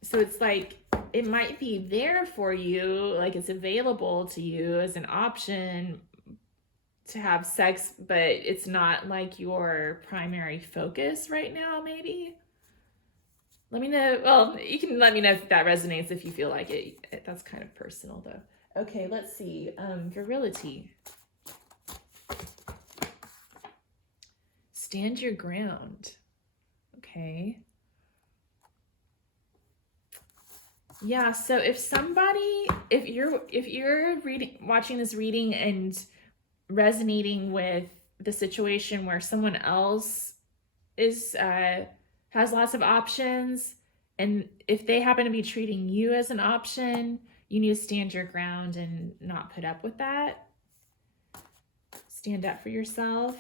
So it's like it might be there for you, like it's available to you as an option to have sex, but it's not like your primary focus right now. Maybe let me know. Well, you can let me know if that resonates, if you feel like it. That's kind of personal though. Okay, let's see. Virility. Stand your ground. Okay. Yeah, so if you're watching this reading and resonating with the situation where someone else is has lots of options, and if they happen to be treating you as an option, you need to stand your ground and not put up with that. Stand up for yourself.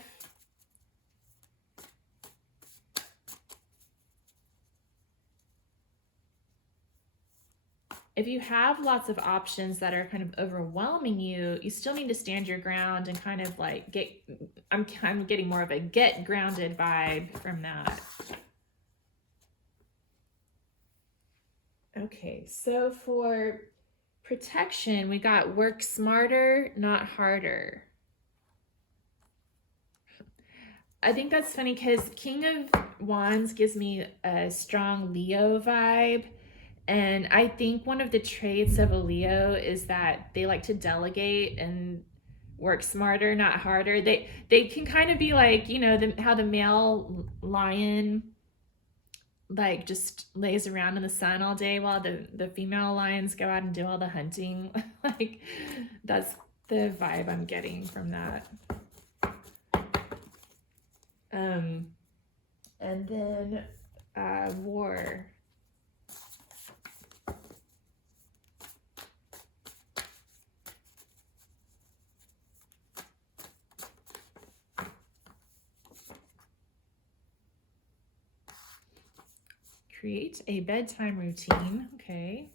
If you have lots of options that are kind of overwhelming you, you still need to stand your ground and kind of like I'm getting more of a get grounded vibe from that. Okay, so for protection, we got work smarter, not harder. I think that's funny because King of Wands gives me a strong Leo vibe. And I think one of the traits of a Leo is that they like to delegate and work smarter, not harder. They can kind of be like, you know, how the male lion like just lays around in the sun all day while the female lions go out and do all the hunting. Like that's the vibe I'm getting from that. And then war. Create a bedtime routine. Okay.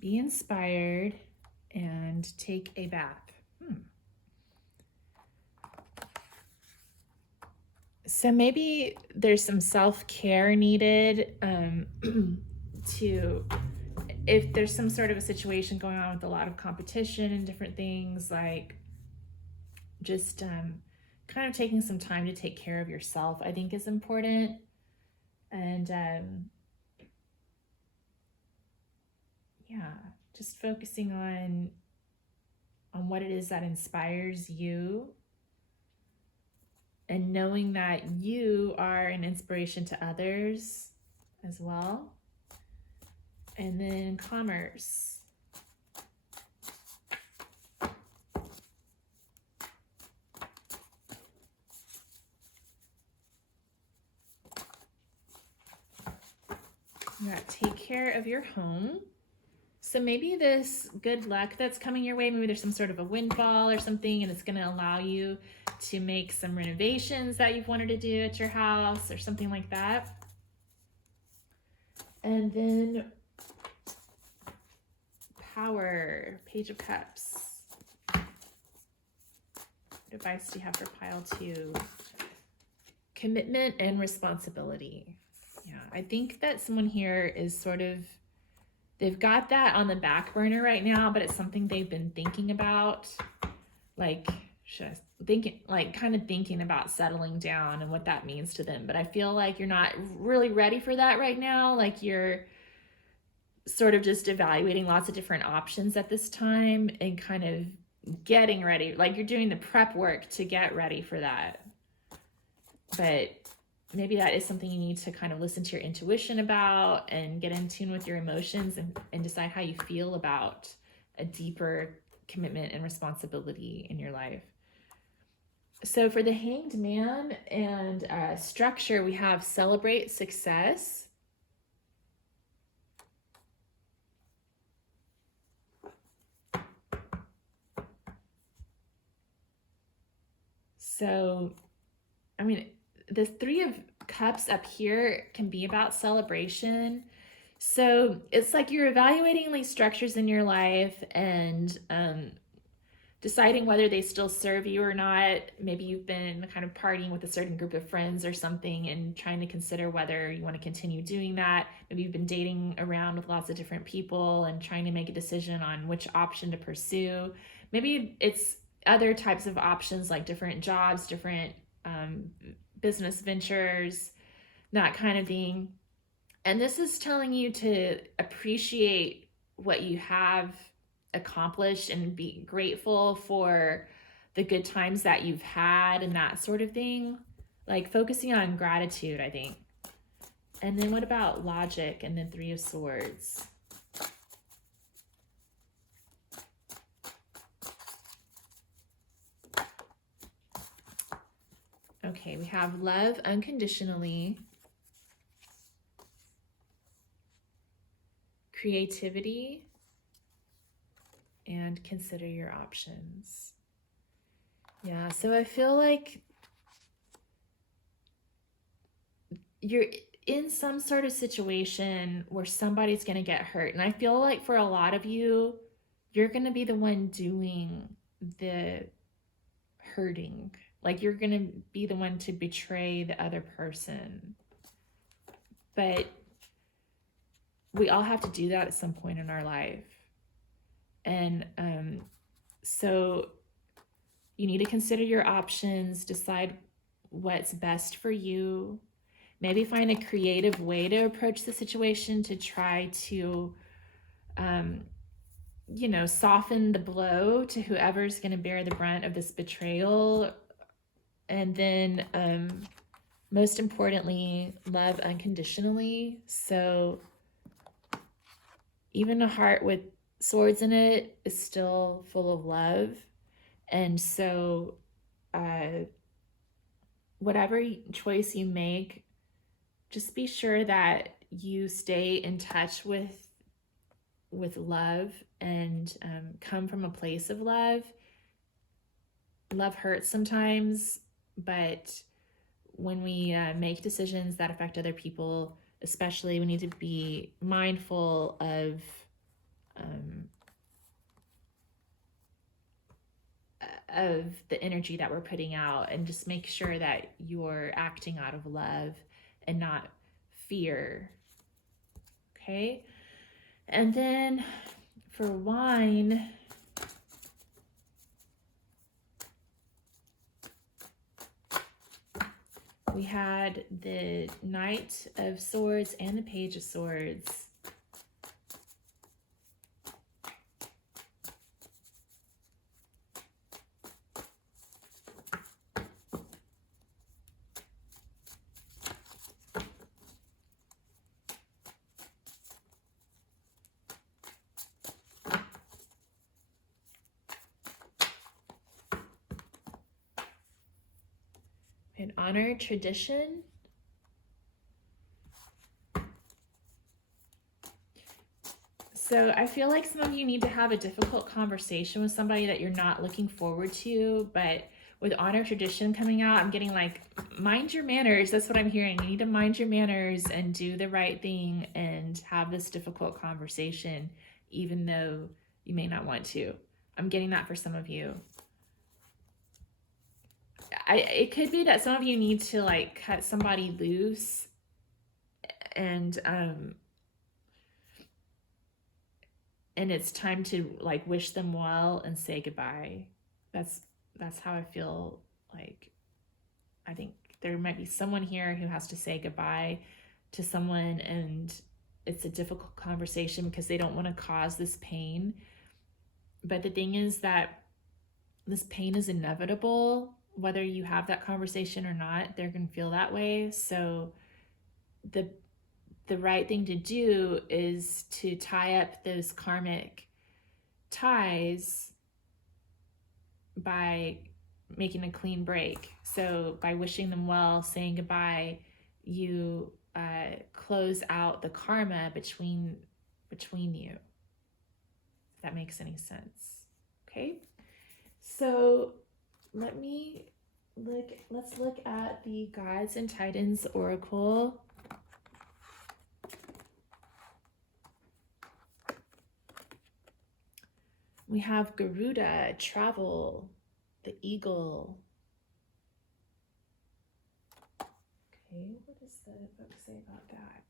Be inspired and take a bath. So maybe there's some self-care needed to, if there's some sort of a situation going on with a lot of competition and different things, like just kind of taking some time to take care of yourself, I think is important. And yeah, just focusing on what it is that inspires you, and knowing that you are an inspiration to others as well. And then commerce. You got take care of your home. So maybe this good luck that's coming your way, maybe there's some sort of a windfall or something, and it's going to allow you to make some renovations that you've wanted to do at your house or something like that. And then power, Page of Cups. What advice do you have for pile 2? Commitment and responsibility. Yeah, I think that someone here is sort of they've got that on the back burner right now, but it's something they've been thinking about. Like, kind of thinking about settling down and what that means to them. But I feel like you're not really ready for that right now. Like, you're sort of just evaluating lots of different options at this time and kind of getting ready. Like, you're doing the prep work to get ready for that. But maybe that is something you need to kind of listen to your intuition about and get in tune with your emotions and decide how you feel about a deeper commitment and responsibility in your life. So for the Hanged Man and structure, we have celebrate success. So, I mean, the Three of Cups up here can be about celebration. So it's like you're evaluating these structures in your life and deciding whether they still serve you or not. Maybe you've been kind of partying with a certain group of friends or something and trying to consider whether you want to continue doing that. Maybe you've been dating around with lots of different people and trying to make a decision on which option to pursue. Maybe it's other types of options like different jobs, different business ventures, that kind of thing. And this is telling you to appreciate what you have accomplished and be grateful for the good times that you've had and that sort of thing. Like focusing on gratitude, I think. And then what about logic and then Three of Swords? Okay, we have love unconditionally, creativity, and consider your options. Yeah, so I feel like you're in some sort of situation where somebody's going to get hurt. And I feel like for a lot of you, you're going to be the one doing the hurting. Like you're going to be the one to betray the other person. But we all have to do that at some point in our life. And so you need to consider your options, decide what's best for you. Maybe find a creative way to approach the situation to try to, soften the blow to whoever's going to bear the brunt of this betrayal. And then, most importantly, love unconditionally. So even a heart with swords in it is still full of love. And so, whatever choice you make, just be sure that you stay in touch with love and come from a place of love. Love hurts sometimes, but when we make decisions that affect other people, especially, we need to be mindful of the energy that we're putting out, and just make sure that you're acting out of love and not fear. Okay. And then for wine, we had the Knight of Swords and the Page of Swords. And honor tradition. So I feel like some of you need to have a difficult conversation with somebody that you're not looking forward to, but with honor tradition coming out, I'm getting like, mind your manners. That's what I'm hearing. You need to mind your manners and do the right thing and have this difficult conversation, even though you may not want to. I'm getting that for some of you. It could be that some of you need to like cut somebody loose and and it's time to like wish them well and say goodbye. That's how I feel. Like, I think there might be someone here who has to say goodbye to someone, and it's a difficult conversation because they don't want to cause this pain. But the thing is that this pain is inevitable. Whether you have that conversation or not, they're going to feel that way. So the right thing to do is to tie up those karmic ties by making a clean break. So by wishing them well, saying goodbye, you close out the karma between you. If that makes any sense. Okay, so let's look at the Gods and Titans Oracle. We have Garuda, travel, the eagle. Okay, what does the book say about that?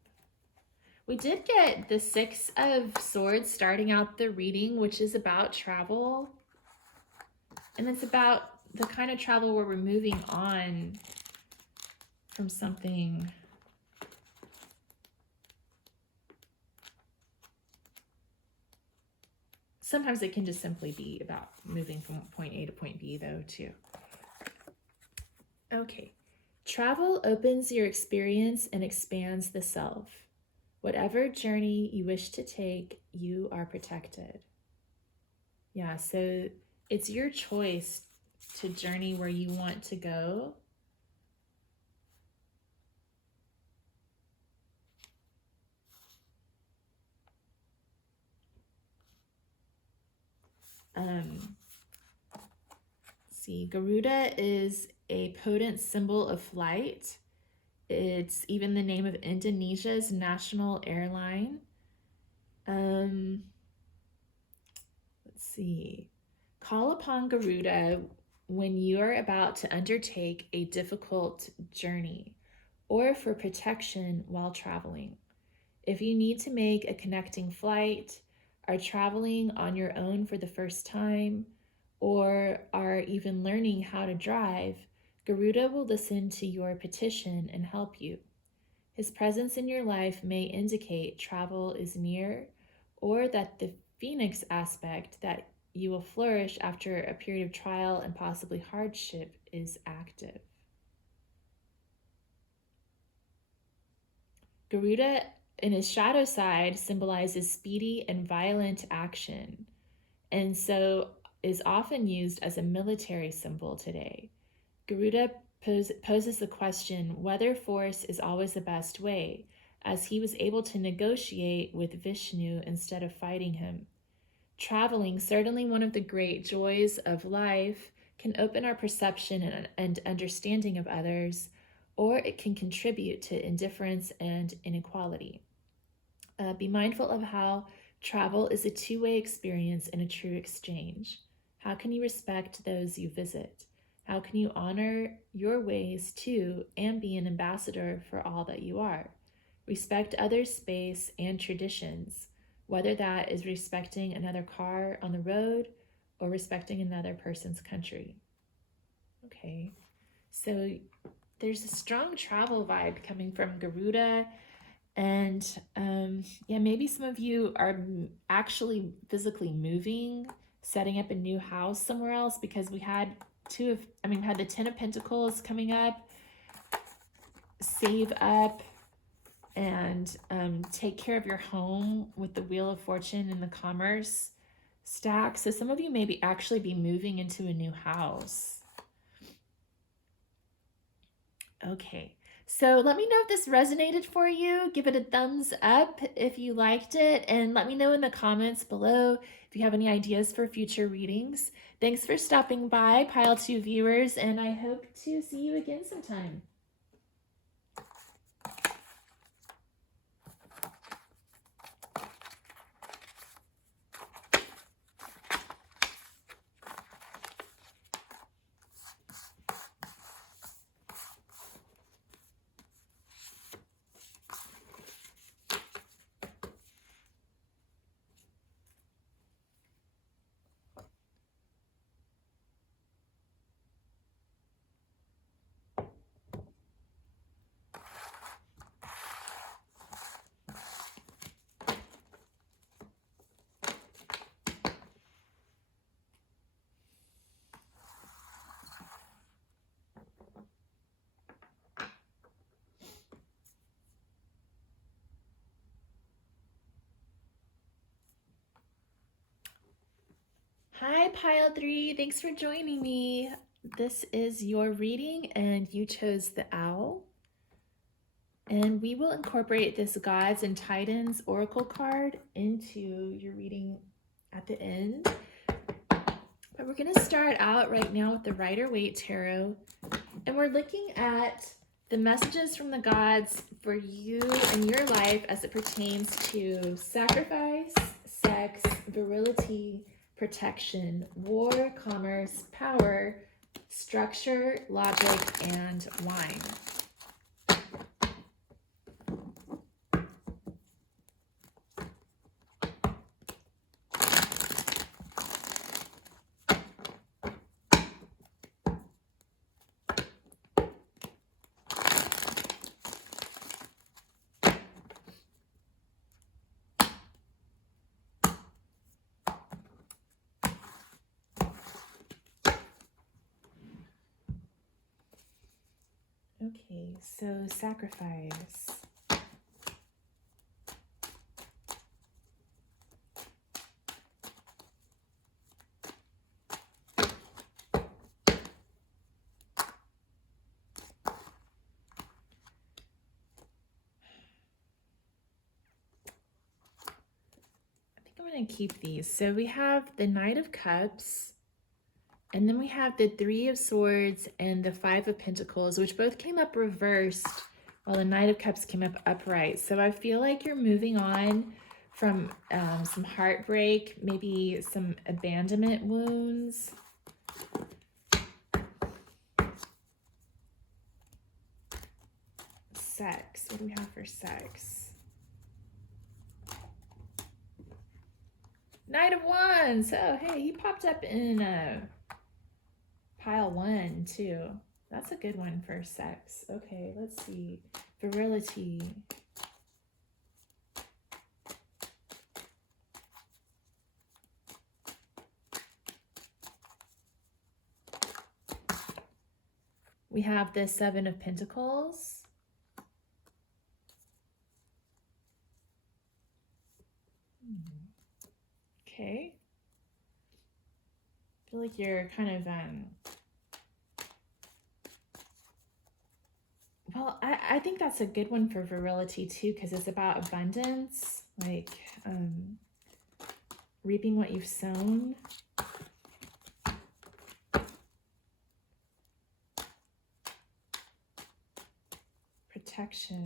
We did get the Six of Swords starting out the reading, which is about travel. And it's about the kind of travel where we're moving on from something. Sometimes it can just simply be about moving from point A to point B, though, too. Okay. Travel opens your experience and expands the self. Whatever journey you wish to take, you are protected. Yeah, so it's your choice to journey where you want to go. See, Garuda is a potent symbol of flight. It's even the name of Indonesia's national airline. Let's see. Call upon Garuda when you're about to undertake a difficult journey or for protection while traveling. If you need to make a connecting flight, are traveling on your own for the first time, or are even learning how to drive, Garuda will listen to your petition and help you. His presence in your life may indicate travel is near, or that the phoenix aspect, that you will flourish after a period of trial and possibly hardship, is active. Garuda, in his shadow side, symbolizes speedy and violent action, and so is often used as a military symbol today. Garuda poses the question whether force is always the best way, as he was able to negotiate with Vishnu instead of fighting him. Traveling, certainly one of the great joys of life, can open our perception and understanding of others, or it can contribute to indifference and inequality. Be mindful of how travel is a two-way experience and a true exchange. How can you respect those you visit? How can you honor your ways too and be an ambassador for all that you are? Respect others' space and traditions, whether that is respecting another car on the road or respecting another person's country. Okay, so there's a strong travel vibe coming from Garuda. And yeah, maybe some of you are actually physically moving, setting up a new house somewhere else, because we had we had the Ten of Pentacles coming up. Save up and take care of your home with the Wheel of Fortune and the Commerce stack. So some of you may actually be moving into a new house. Okay, so let me know if this resonated for you. Give it a thumbs up if you liked it, and let me know in the comments below if you have any ideas for future readings. Thanks for stopping by, Pile 2 viewers, and I hope to see you again sometime. Hi, Pile 3. Thanks for joining me. This is your reading, and you chose the owl. And we will incorporate this Gods and Titans Oracle card into your reading at the end. But we're going to start out right now with the Rider-Waite Tarot. And we're looking at the messages from the gods for you and your life as it pertains to sacrifice, sex, virility, protection, war, commerce, power, structure, logic, and wine. Okay, so sacrifice. I'm going to keep these. So we have the Knight of Cups, and then we have the Three of Swords and the Five of Pentacles, which both came up reversed while the Knight of Cups came up upright. So I feel like you're moving on from some heartbreak, maybe some abandonment wounds. Sex. What do we have for sex? Knight of Wands. Oh, hey, he popped up in pile 1 too. That's a good one for sex. Okay, let's see. Virility. We have the Seven of Pentacles. Okay. I feel like you're kind of well, I think that's a good one for virility too, because it's about abundance, like reaping what you've sown. Protection.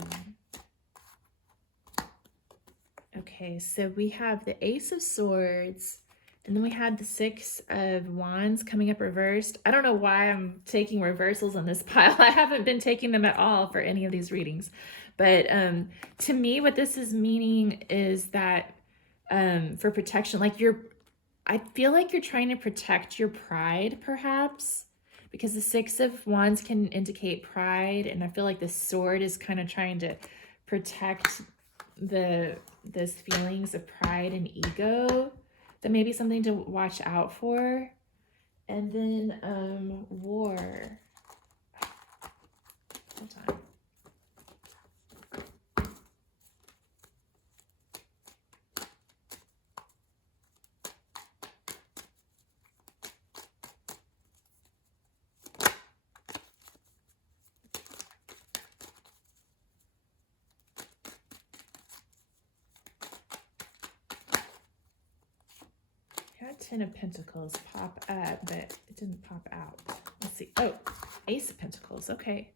Okay, so we have the Ace of Swords, and then we had the Six of Wands coming up reversed. I don't know why I'm taking reversals on this pile. I haven't been taking them at all for any of these readings. But to me, what this is meaning is that for protection, like I feel like you're trying to protect your pride, perhaps, because the Six of Wands can indicate pride, and I feel like the sword is kind of trying to protect those feelings of pride and ego. That may be something to watch out for. And then war. Hold on. Had Ten of Pentacles pop up, but it didn't pop out. Let's see. Oh, Ace of Pentacles. Okay.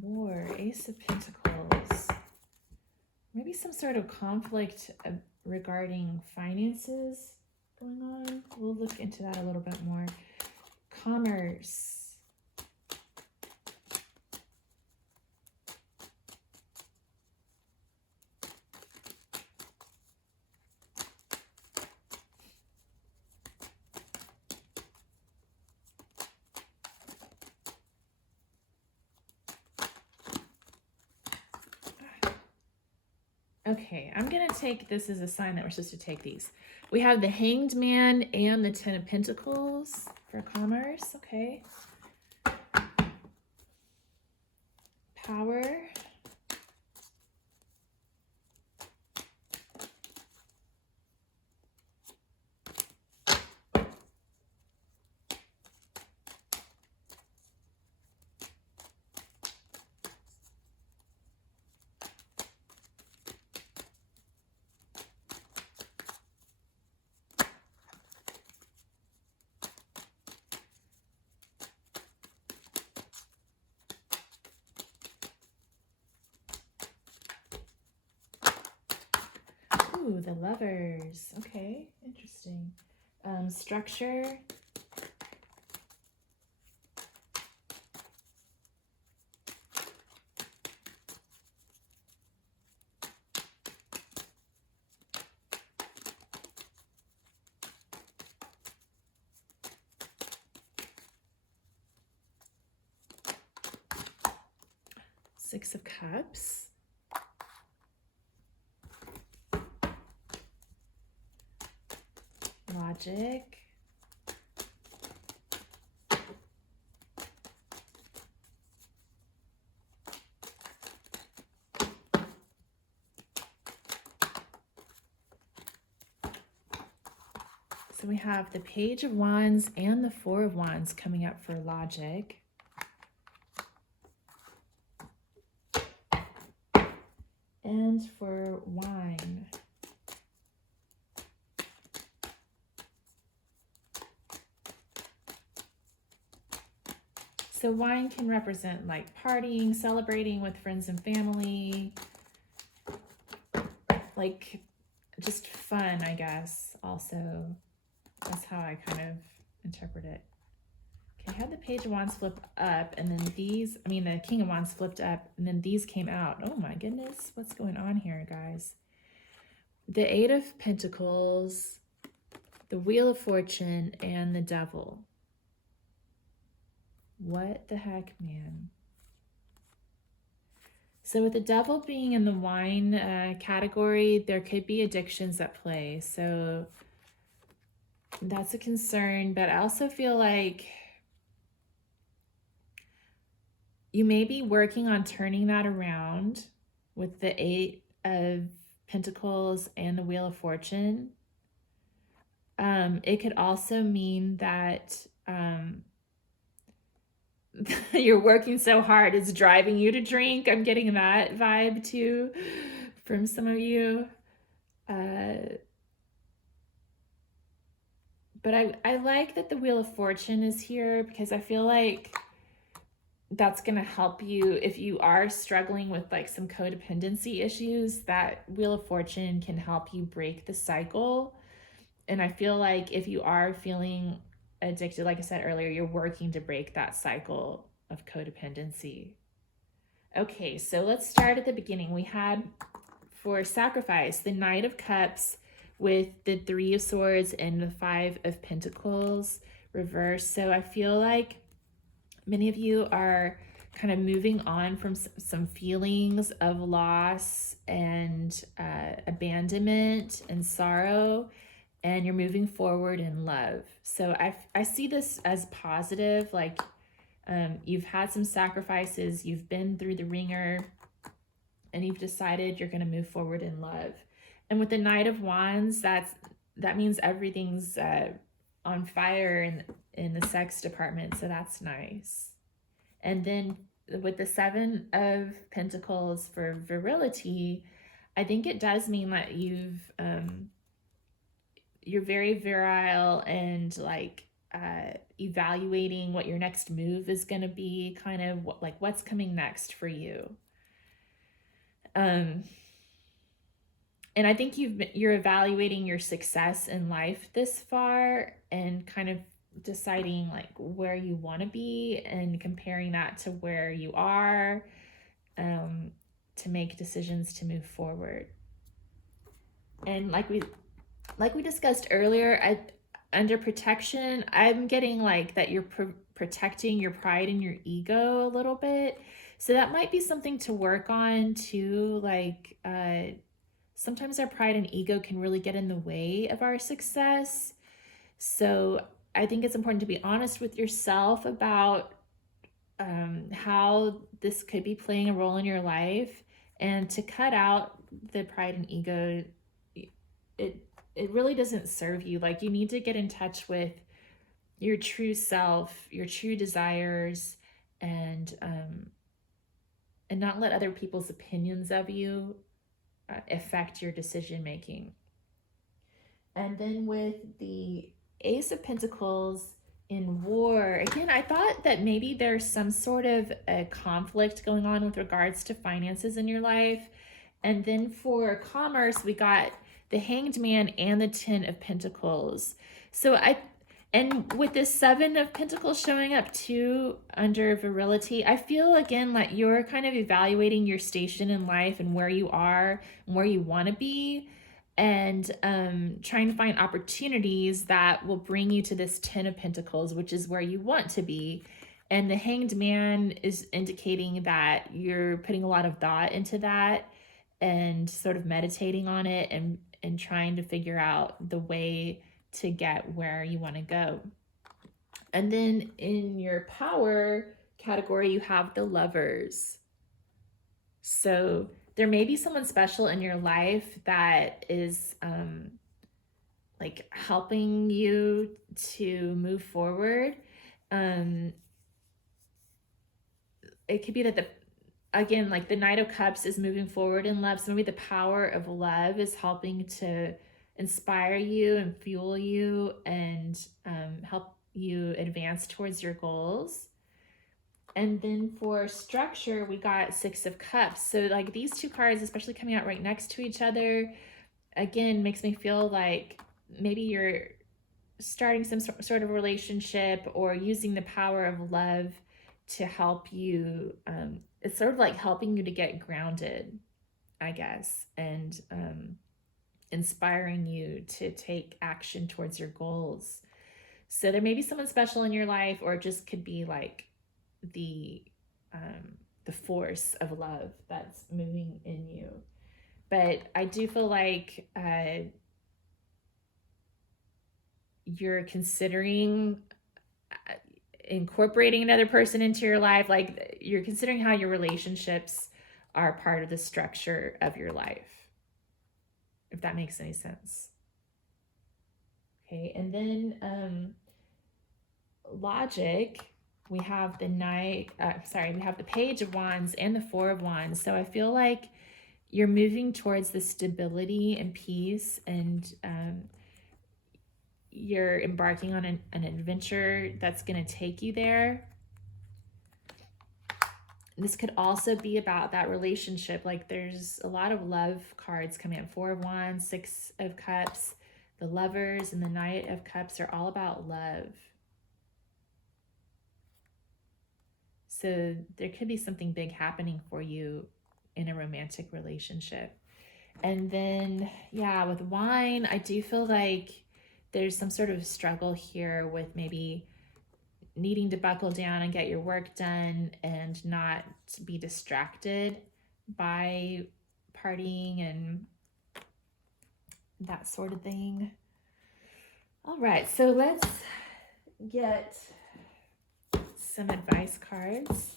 War, Ace of Pentacles. Maybe some sort of conflict regarding finances going on. We'll look into that a little bit more. Commerce. Okay, I'm going to take this as a sign that we're supposed to take these. We have the Hanged Man and the Ten of Pentacles for commerce. Okay. Power. Ooh, the Lovers. Okay, interesting. Structure. Six of Cups. Logic. So we have the Page of Wands and the Four of Wands coming up for logic. And for wine. So wine can represent like partying, celebrating with friends and family, like just fun, I guess, also. That's how I kind of interpret it. Okay, I had the Page of Wands flip up, and then these, the King of Wands flipped up, and then these came out. Oh my goodness, what's going on here, guys? The Eight of Pentacles, the Wheel of Fortune, and the Devil. What the heck, man? So with the Devil being in the wine category, there could be addictions at play. So that's a concern, but I also feel like you may be working on turning that around with the Eight of Pentacles and the Wheel of Fortune. It could also mean that you're working so hard it's driving you to drink. I'm getting that vibe too from some of you. But I like that the Wheel of Fortune is here, because I feel like that's going to help you if you are struggling with like some codependency issues. That Wheel of Fortune can help you break the cycle. And I feel like if you are feeling addicted, like I said earlier, you're working to break that cycle of codependency. Okay, so let's start at the beginning. We had for sacrifice the Knight of Cups with the Three of Swords and the Five of Pentacles reversed. So I feel like many of you are kind of moving on from some feelings of loss and abandonment and sorrow, and you're moving forward in love. So I see this as positive, like you've had some sacrifices, you've been through the ringer, and you've decided you're going to move forward in love. And with the Knight of Wands, that means everything's on fire in the sex department, so that's nice. And then with the Seven of Pentacles for virility, I think it does mean that you're very virile and like evaluating what your next move is going to be, kind of what's coming next for you. And I think you're evaluating your success in life this far and kind of deciding like where you want to be and comparing that to where you are, to make decisions to move forward. And like we discussed earlier, under protection, I'm getting like that you're protecting your pride and your ego a little bit. So that might be something to work on too. Like sometimes our pride and ego can really get in the way of our success. So I think it's important to be honest with yourself about how this could be playing a role in your life, and to cut out the pride and ego. It really doesn't serve you. Like, you need to get in touch with your true self, your true desires, and not let other people's opinions of you affect your decision making. And then with the Ace of Pentacles in war, again, I thought that maybe there's some sort of a conflict going on with regards to finances in your life. And then for commerce, we got the Hanged Man and the Ten of Pentacles. And with this Seven of Pentacles showing up too under Virility, I feel again like you're kind of evaluating your station in life and where you are and where you want to be, and trying to find opportunities that will bring you to this Ten of Pentacles, which is where you want to be. And the Hanged Man is indicating that you're putting a lot of thought into that and sort of meditating on it and trying to figure out the way to get where you want to go. And then in your power category, you have the Lovers. So there may be someone special in your life that is like helping you to move forward. It could be that again, like the Knight of Cups is moving forward in love. So maybe the power of love is helping to inspire you and fuel you and help you advance towards your goals. And then for structure, we got Six of Cups. So like these two cards, especially coming out right next to each other, again, makes me feel like maybe you're starting some sort of relationship or using the power of love to help you. It's sort of like helping you to get grounded, I guess, and inspiring you to take action towards your goals. So there may be someone special in your life, or it just could be like the force of love that's moving in you. But I do feel like you're considering incorporating another person into your life. Like you're considering how your relationships are part of the structure of your life, if that makes any sense. Okay, and then logic, we have the we have the Page of Wands and the Four of Wands. So I feel like you're moving towards the stability and peace, and you're embarking on an adventure that's going to take you there. This could also be about that relationship. Like there's a lot of love cards coming up. Four of Wands, Six of Cups, the Lovers, and the Knight of Cups are all about love. So there could be something big happening for you in a romantic relationship. And then, yeah, with Wine, I do feel like there's some sort of struggle here with maybe needing to buckle down and get your work done and not be distracted by partying and that sort of thing. All right, so let's get some advice cards.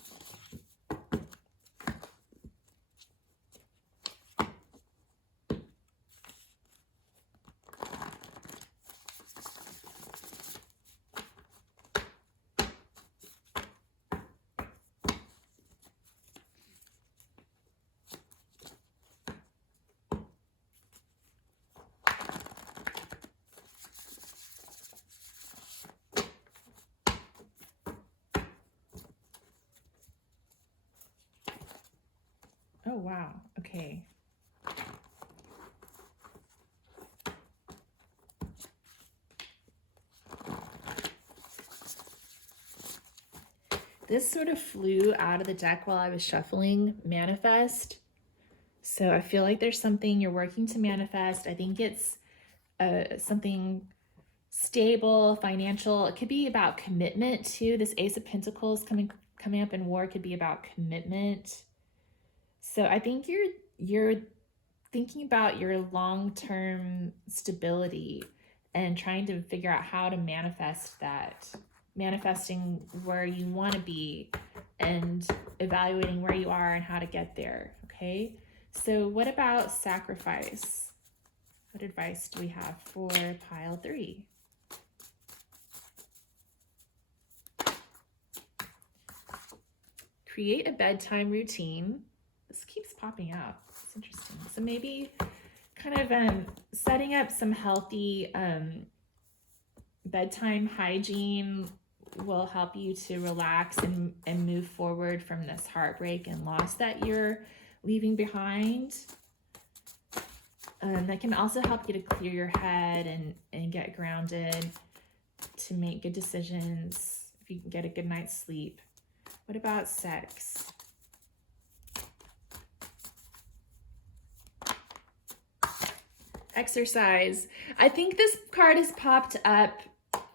Oh, wow. Okay. This sort of flew out of the deck while I was shuffling. Manifest. So I feel like there's something you're working to manifest. I think it's something stable, financial. It could be about commitment too. This Ace of Pentacles coming up in War could be about commitment. So I think you're thinking about your long-term stability and trying to figure out how to manifest that, manifesting where you want to be and evaluating where you are and how to get there. Okay, so what about sacrifice? What advice do we have for pile 3? Create a bedtime routine. This keeps popping out. It's interesting. So maybe kind of setting up some healthy bedtime hygiene will help you to relax and move forward from this heartbreak and loss that you're leaving behind. That can also help you to clear your head and get grounded, to make good decisions, if you can get a good night's sleep. What about sex? Exercise. I think this card has popped up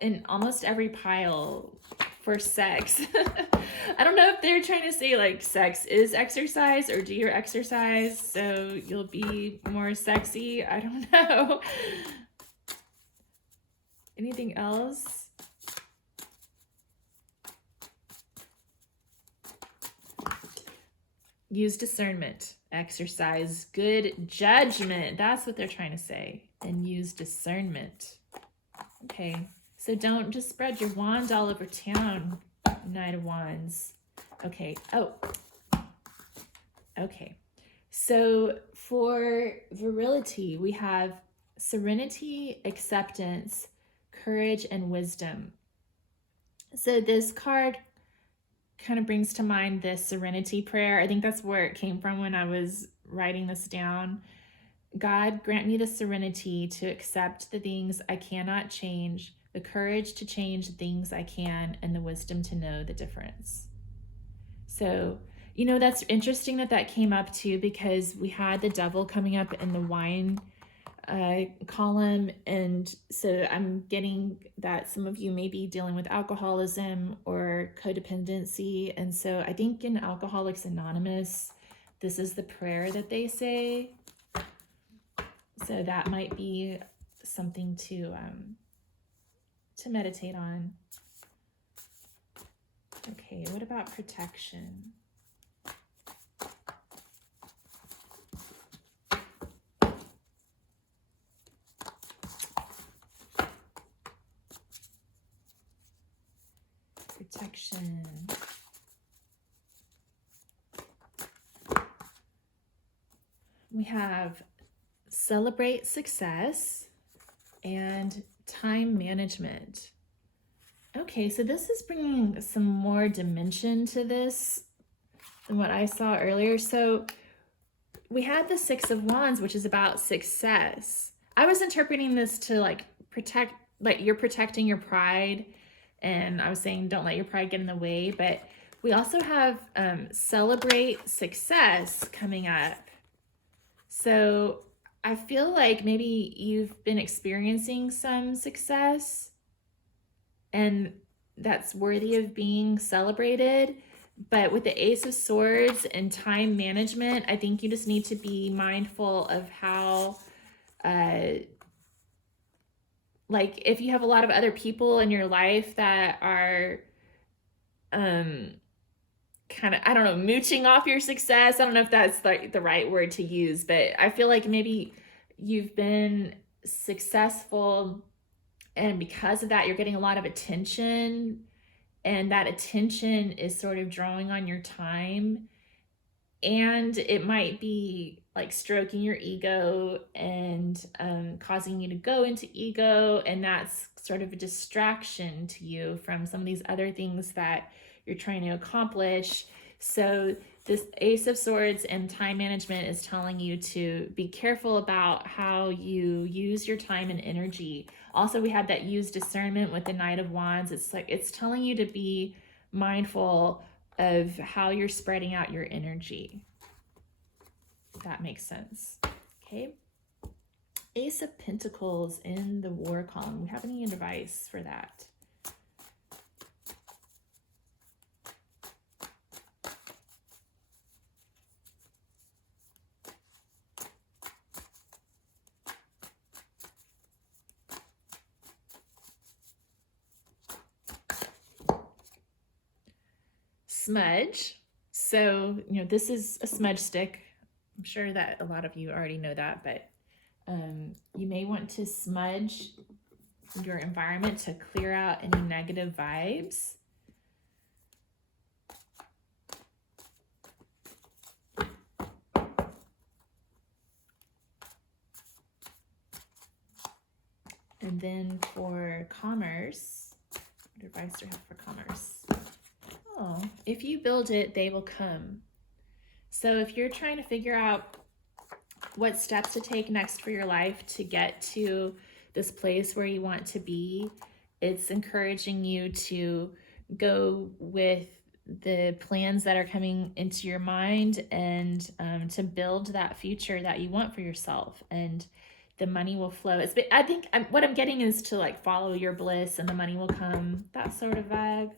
in almost every pile for sex. I don't know if they're trying to say like sex is exercise, or do your exercise so you'll be more sexy. I don't know. Anything else? Use discernment. Exercise good judgment. That's what they're trying to say. And use discernment. Okay, so don't just spread your wand all over town, Knight of Wands. Okay, okay. So for virility, we have serenity, acceptance, courage, and wisdom. So this card kind of brings to mind this serenity prayer. I think that's where it came from when I was writing this down. God, grant me the serenity to accept the things I cannot change, the courage to change the things I can, and the wisdom to know the difference. So, you know, that's interesting that that came up too, because we had the devil coming up in the wine column. And so I'm getting that some of you may be dealing with alcoholism or codependency. And so I think in Alcoholics Anonymous, this is the prayer that they say. So that might be something to meditate on. Okay, what about protection? Protection. We have celebrate success and time management. Okay, so this is bringing some more dimension to this than what I saw earlier. So we had the Six of Wands, which is about success. I was interpreting this to like protect, like you're protecting your pride. And I was saying, don't let your pride get in the way. But we also have celebrate success coming up. So I feel like maybe you've been experiencing some success and that's worthy of being celebrated. But with the Ace of Swords and time management, I think you just need to be mindful of how, like if you have a lot of other people in your life that are kind of, I don't know, mooching off your success. I don't know if that's like the right word to use, but I feel like maybe you've been successful and because of that, you're getting a lot of attention, and that attention is sort of drawing on your time, and it might be like stroking your ego and causing you to go into ego, and that's sort of a distraction to you from some of these other things that you're trying to accomplish. So this Ace of Swords and time management is telling you to be careful about how you use your time and energy. Also, we had that use discernment with the Knight of Wands. It's like it's telling you to be mindful of how you're spreading out your energy. If that makes sense. Okay. Ace of Pentacles in the War column. We have any advice for that? Smudge. So, you know, this is a smudge stick. I'm sure that a lot of you already know that, but you may want to smudge your environment to clear out any negative vibes. And then for commerce, what advice do I have for commerce? Oh, if you build it, they will come. So if you're trying to figure out what steps to take next for your life to get to this place where you want to be. It's encouraging you to go with the plans that are coming into your mind and to build that future that you want for yourself. And the money will flow. I think what I'm getting is to like follow your bliss and the money will come, that sort of vibe.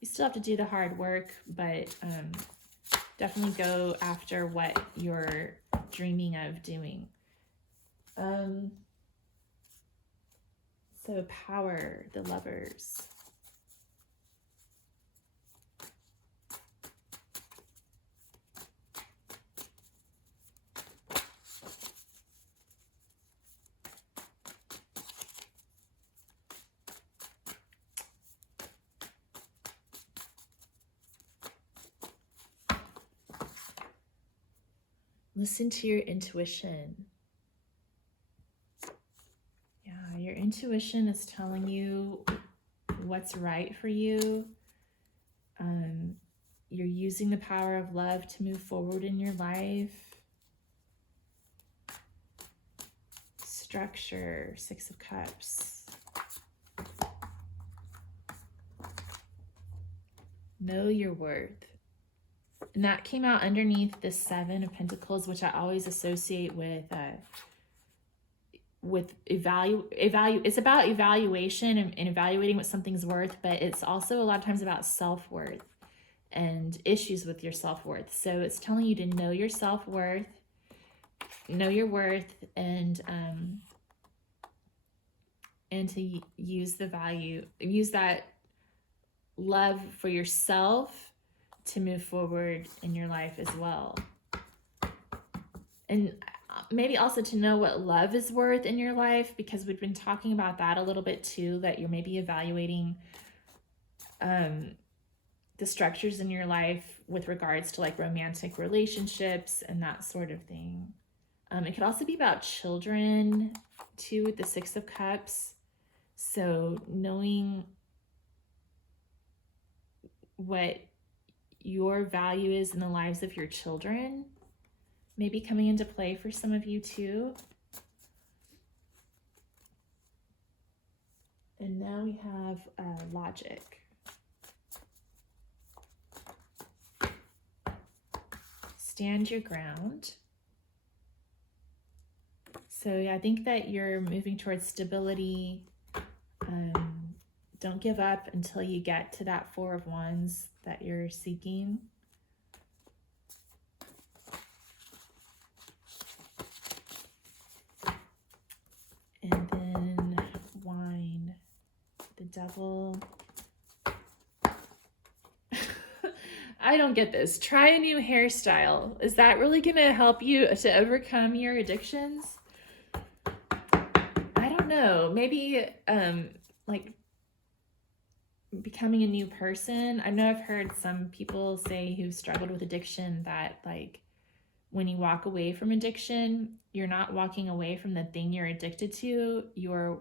You still have to do the hard work, but definitely go after what you're dreaming of doing. So power, the Lovers. Listen to your intuition. Yeah, your intuition is telling you what's right for you. You're using the power of love to move forward in your life. Structure, Six of Cups. Know your worth. And that came out underneath the Seven of Pentacles, which I always associate with it's about evaluation and evaluating what something's worth, but it's also a lot of times about self-worth and issues with your self-worth. So it's telling you to know your self-worth, know your worth, and to use that love for yourself to move forward in your life as well. And maybe also to know what love is worth in your life, because we've been talking about that a little bit too, that you're maybe evaluating the structures in your life with regards to like romantic relationships and that sort of thing. It could also be about children too, with the Six of Cups. So knowing what your value is in the lives of your children may be coming into play for some of you too. And now we have logic. Stand your ground. So yeah, I think that you're moving towards stability. Don't give up until you get to that Four of Wands that you're seeking. And then wine, the Devil. I don't get this. Try a new hairstyle. Is that really going to help you to overcome your addictions? I don't know. Maybe like becoming a new person. I know I've heard some people say who've struggled with addiction that like when you walk away from addiction, you're not walking away from the thing you're addicted to. You're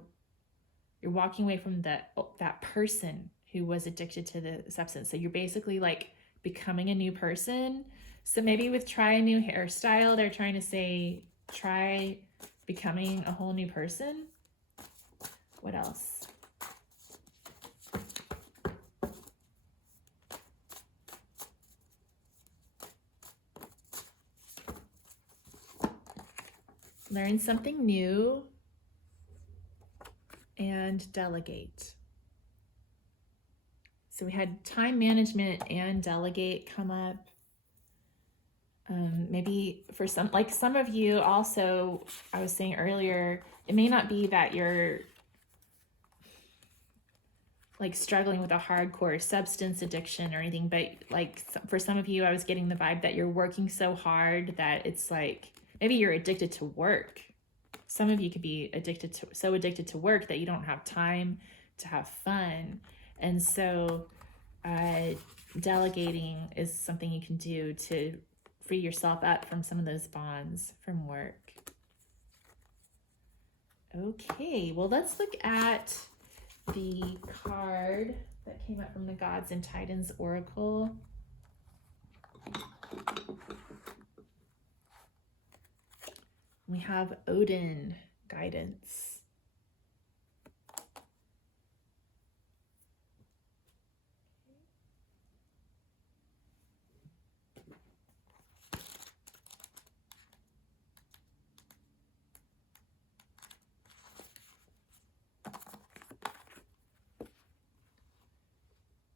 walking away from that person who was addicted to the substance. So you're basically like becoming a new person. So maybe with try a new hairstyle, they're trying to say try becoming a whole new person. What else? Learn something new and delegate. So we had time management and delegate come up. Maybe for some of you also, I was saying earlier, it may not be that you're like struggling with a hardcore substance addiction or anything, but like for some of you, I was getting the vibe that you're working so hard that it's like, maybe you're addicted to work. Some of you could be so addicted to work that you don't have time to have fun. And so delegating is something you can do to free yourself up from some of those bonds from work. Okay, well, let's look at the card that came up from the Gods and Titans Oracle. We have Odin, guidance.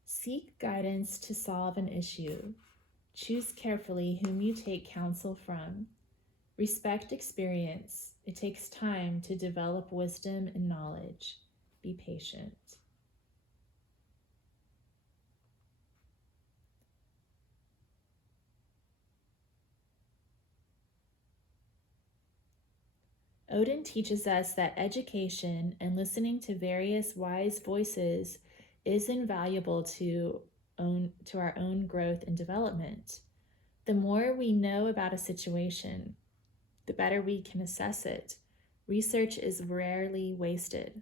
Seek guidance to solve an issue. Choose carefully whom you take counsel from. Respect experience. It takes time to develop wisdom and knowledge. Be patient. Odin teaches us that education and listening to various wise voices is invaluable to our own growth and development. The more we know about a situation, the better we can assess it. Research is rarely wasted.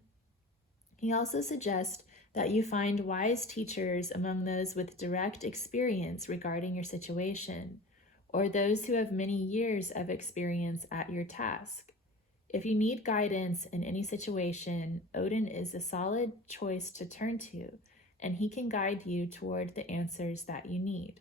He also suggests that you find wise teachers among those with direct experience regarding your situation, or those who have many years of experience at your task. If you need guidance in any situation, Odin is a solid choice to turn to, and he can guide you toward the answers that you need.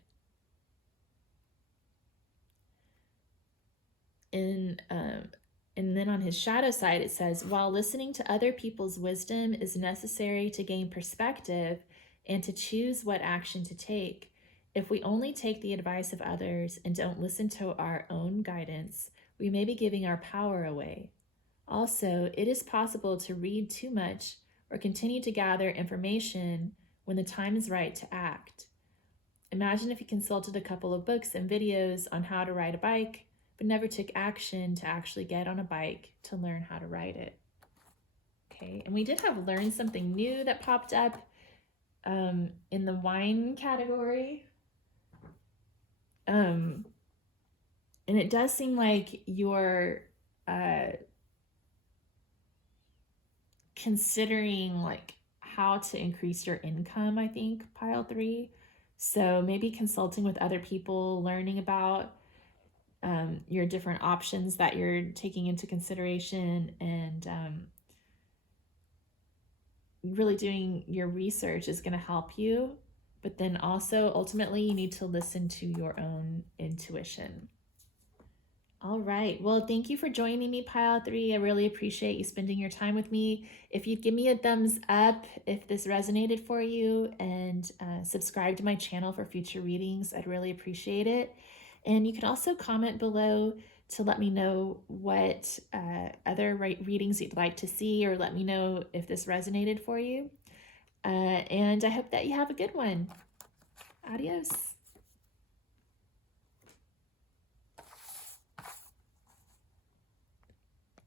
And then on his shadow side, it says, while listening to other people's wisdom is necessary to gain perspective and to choose what action to take, if we only take the advice of others and don't listen to our own guidance, we may be giving our power away. Also, it is possible to read too much or continue to gather information when the time is right to act. Imagine if you consulted a couple of books and videos on how to ride a bike, but never took action to actually get on a bike to learn how to ride it. Okay, and we did have learned something new that popped up in the wine category. And it does seem like you're considering like how to increase your income, I think, pile 3. So maybe consulting with other people, learning about your different options that you're taking into consideration, and really doing your research is going to help you. But then also, ultimately, you need to listen to your own intuition. All right. Well, thank you for joining me, Pile 3. I really appreciate you spending your time with me. If you'd give me a thumbs up if this resonated for you, and subscribe to my channel for future readings, I'd really appreciate it. And you can also comment below to let me know what other readings you'd like to see, or let me know if this resonated for you. And I hope that you have a good one. Adios.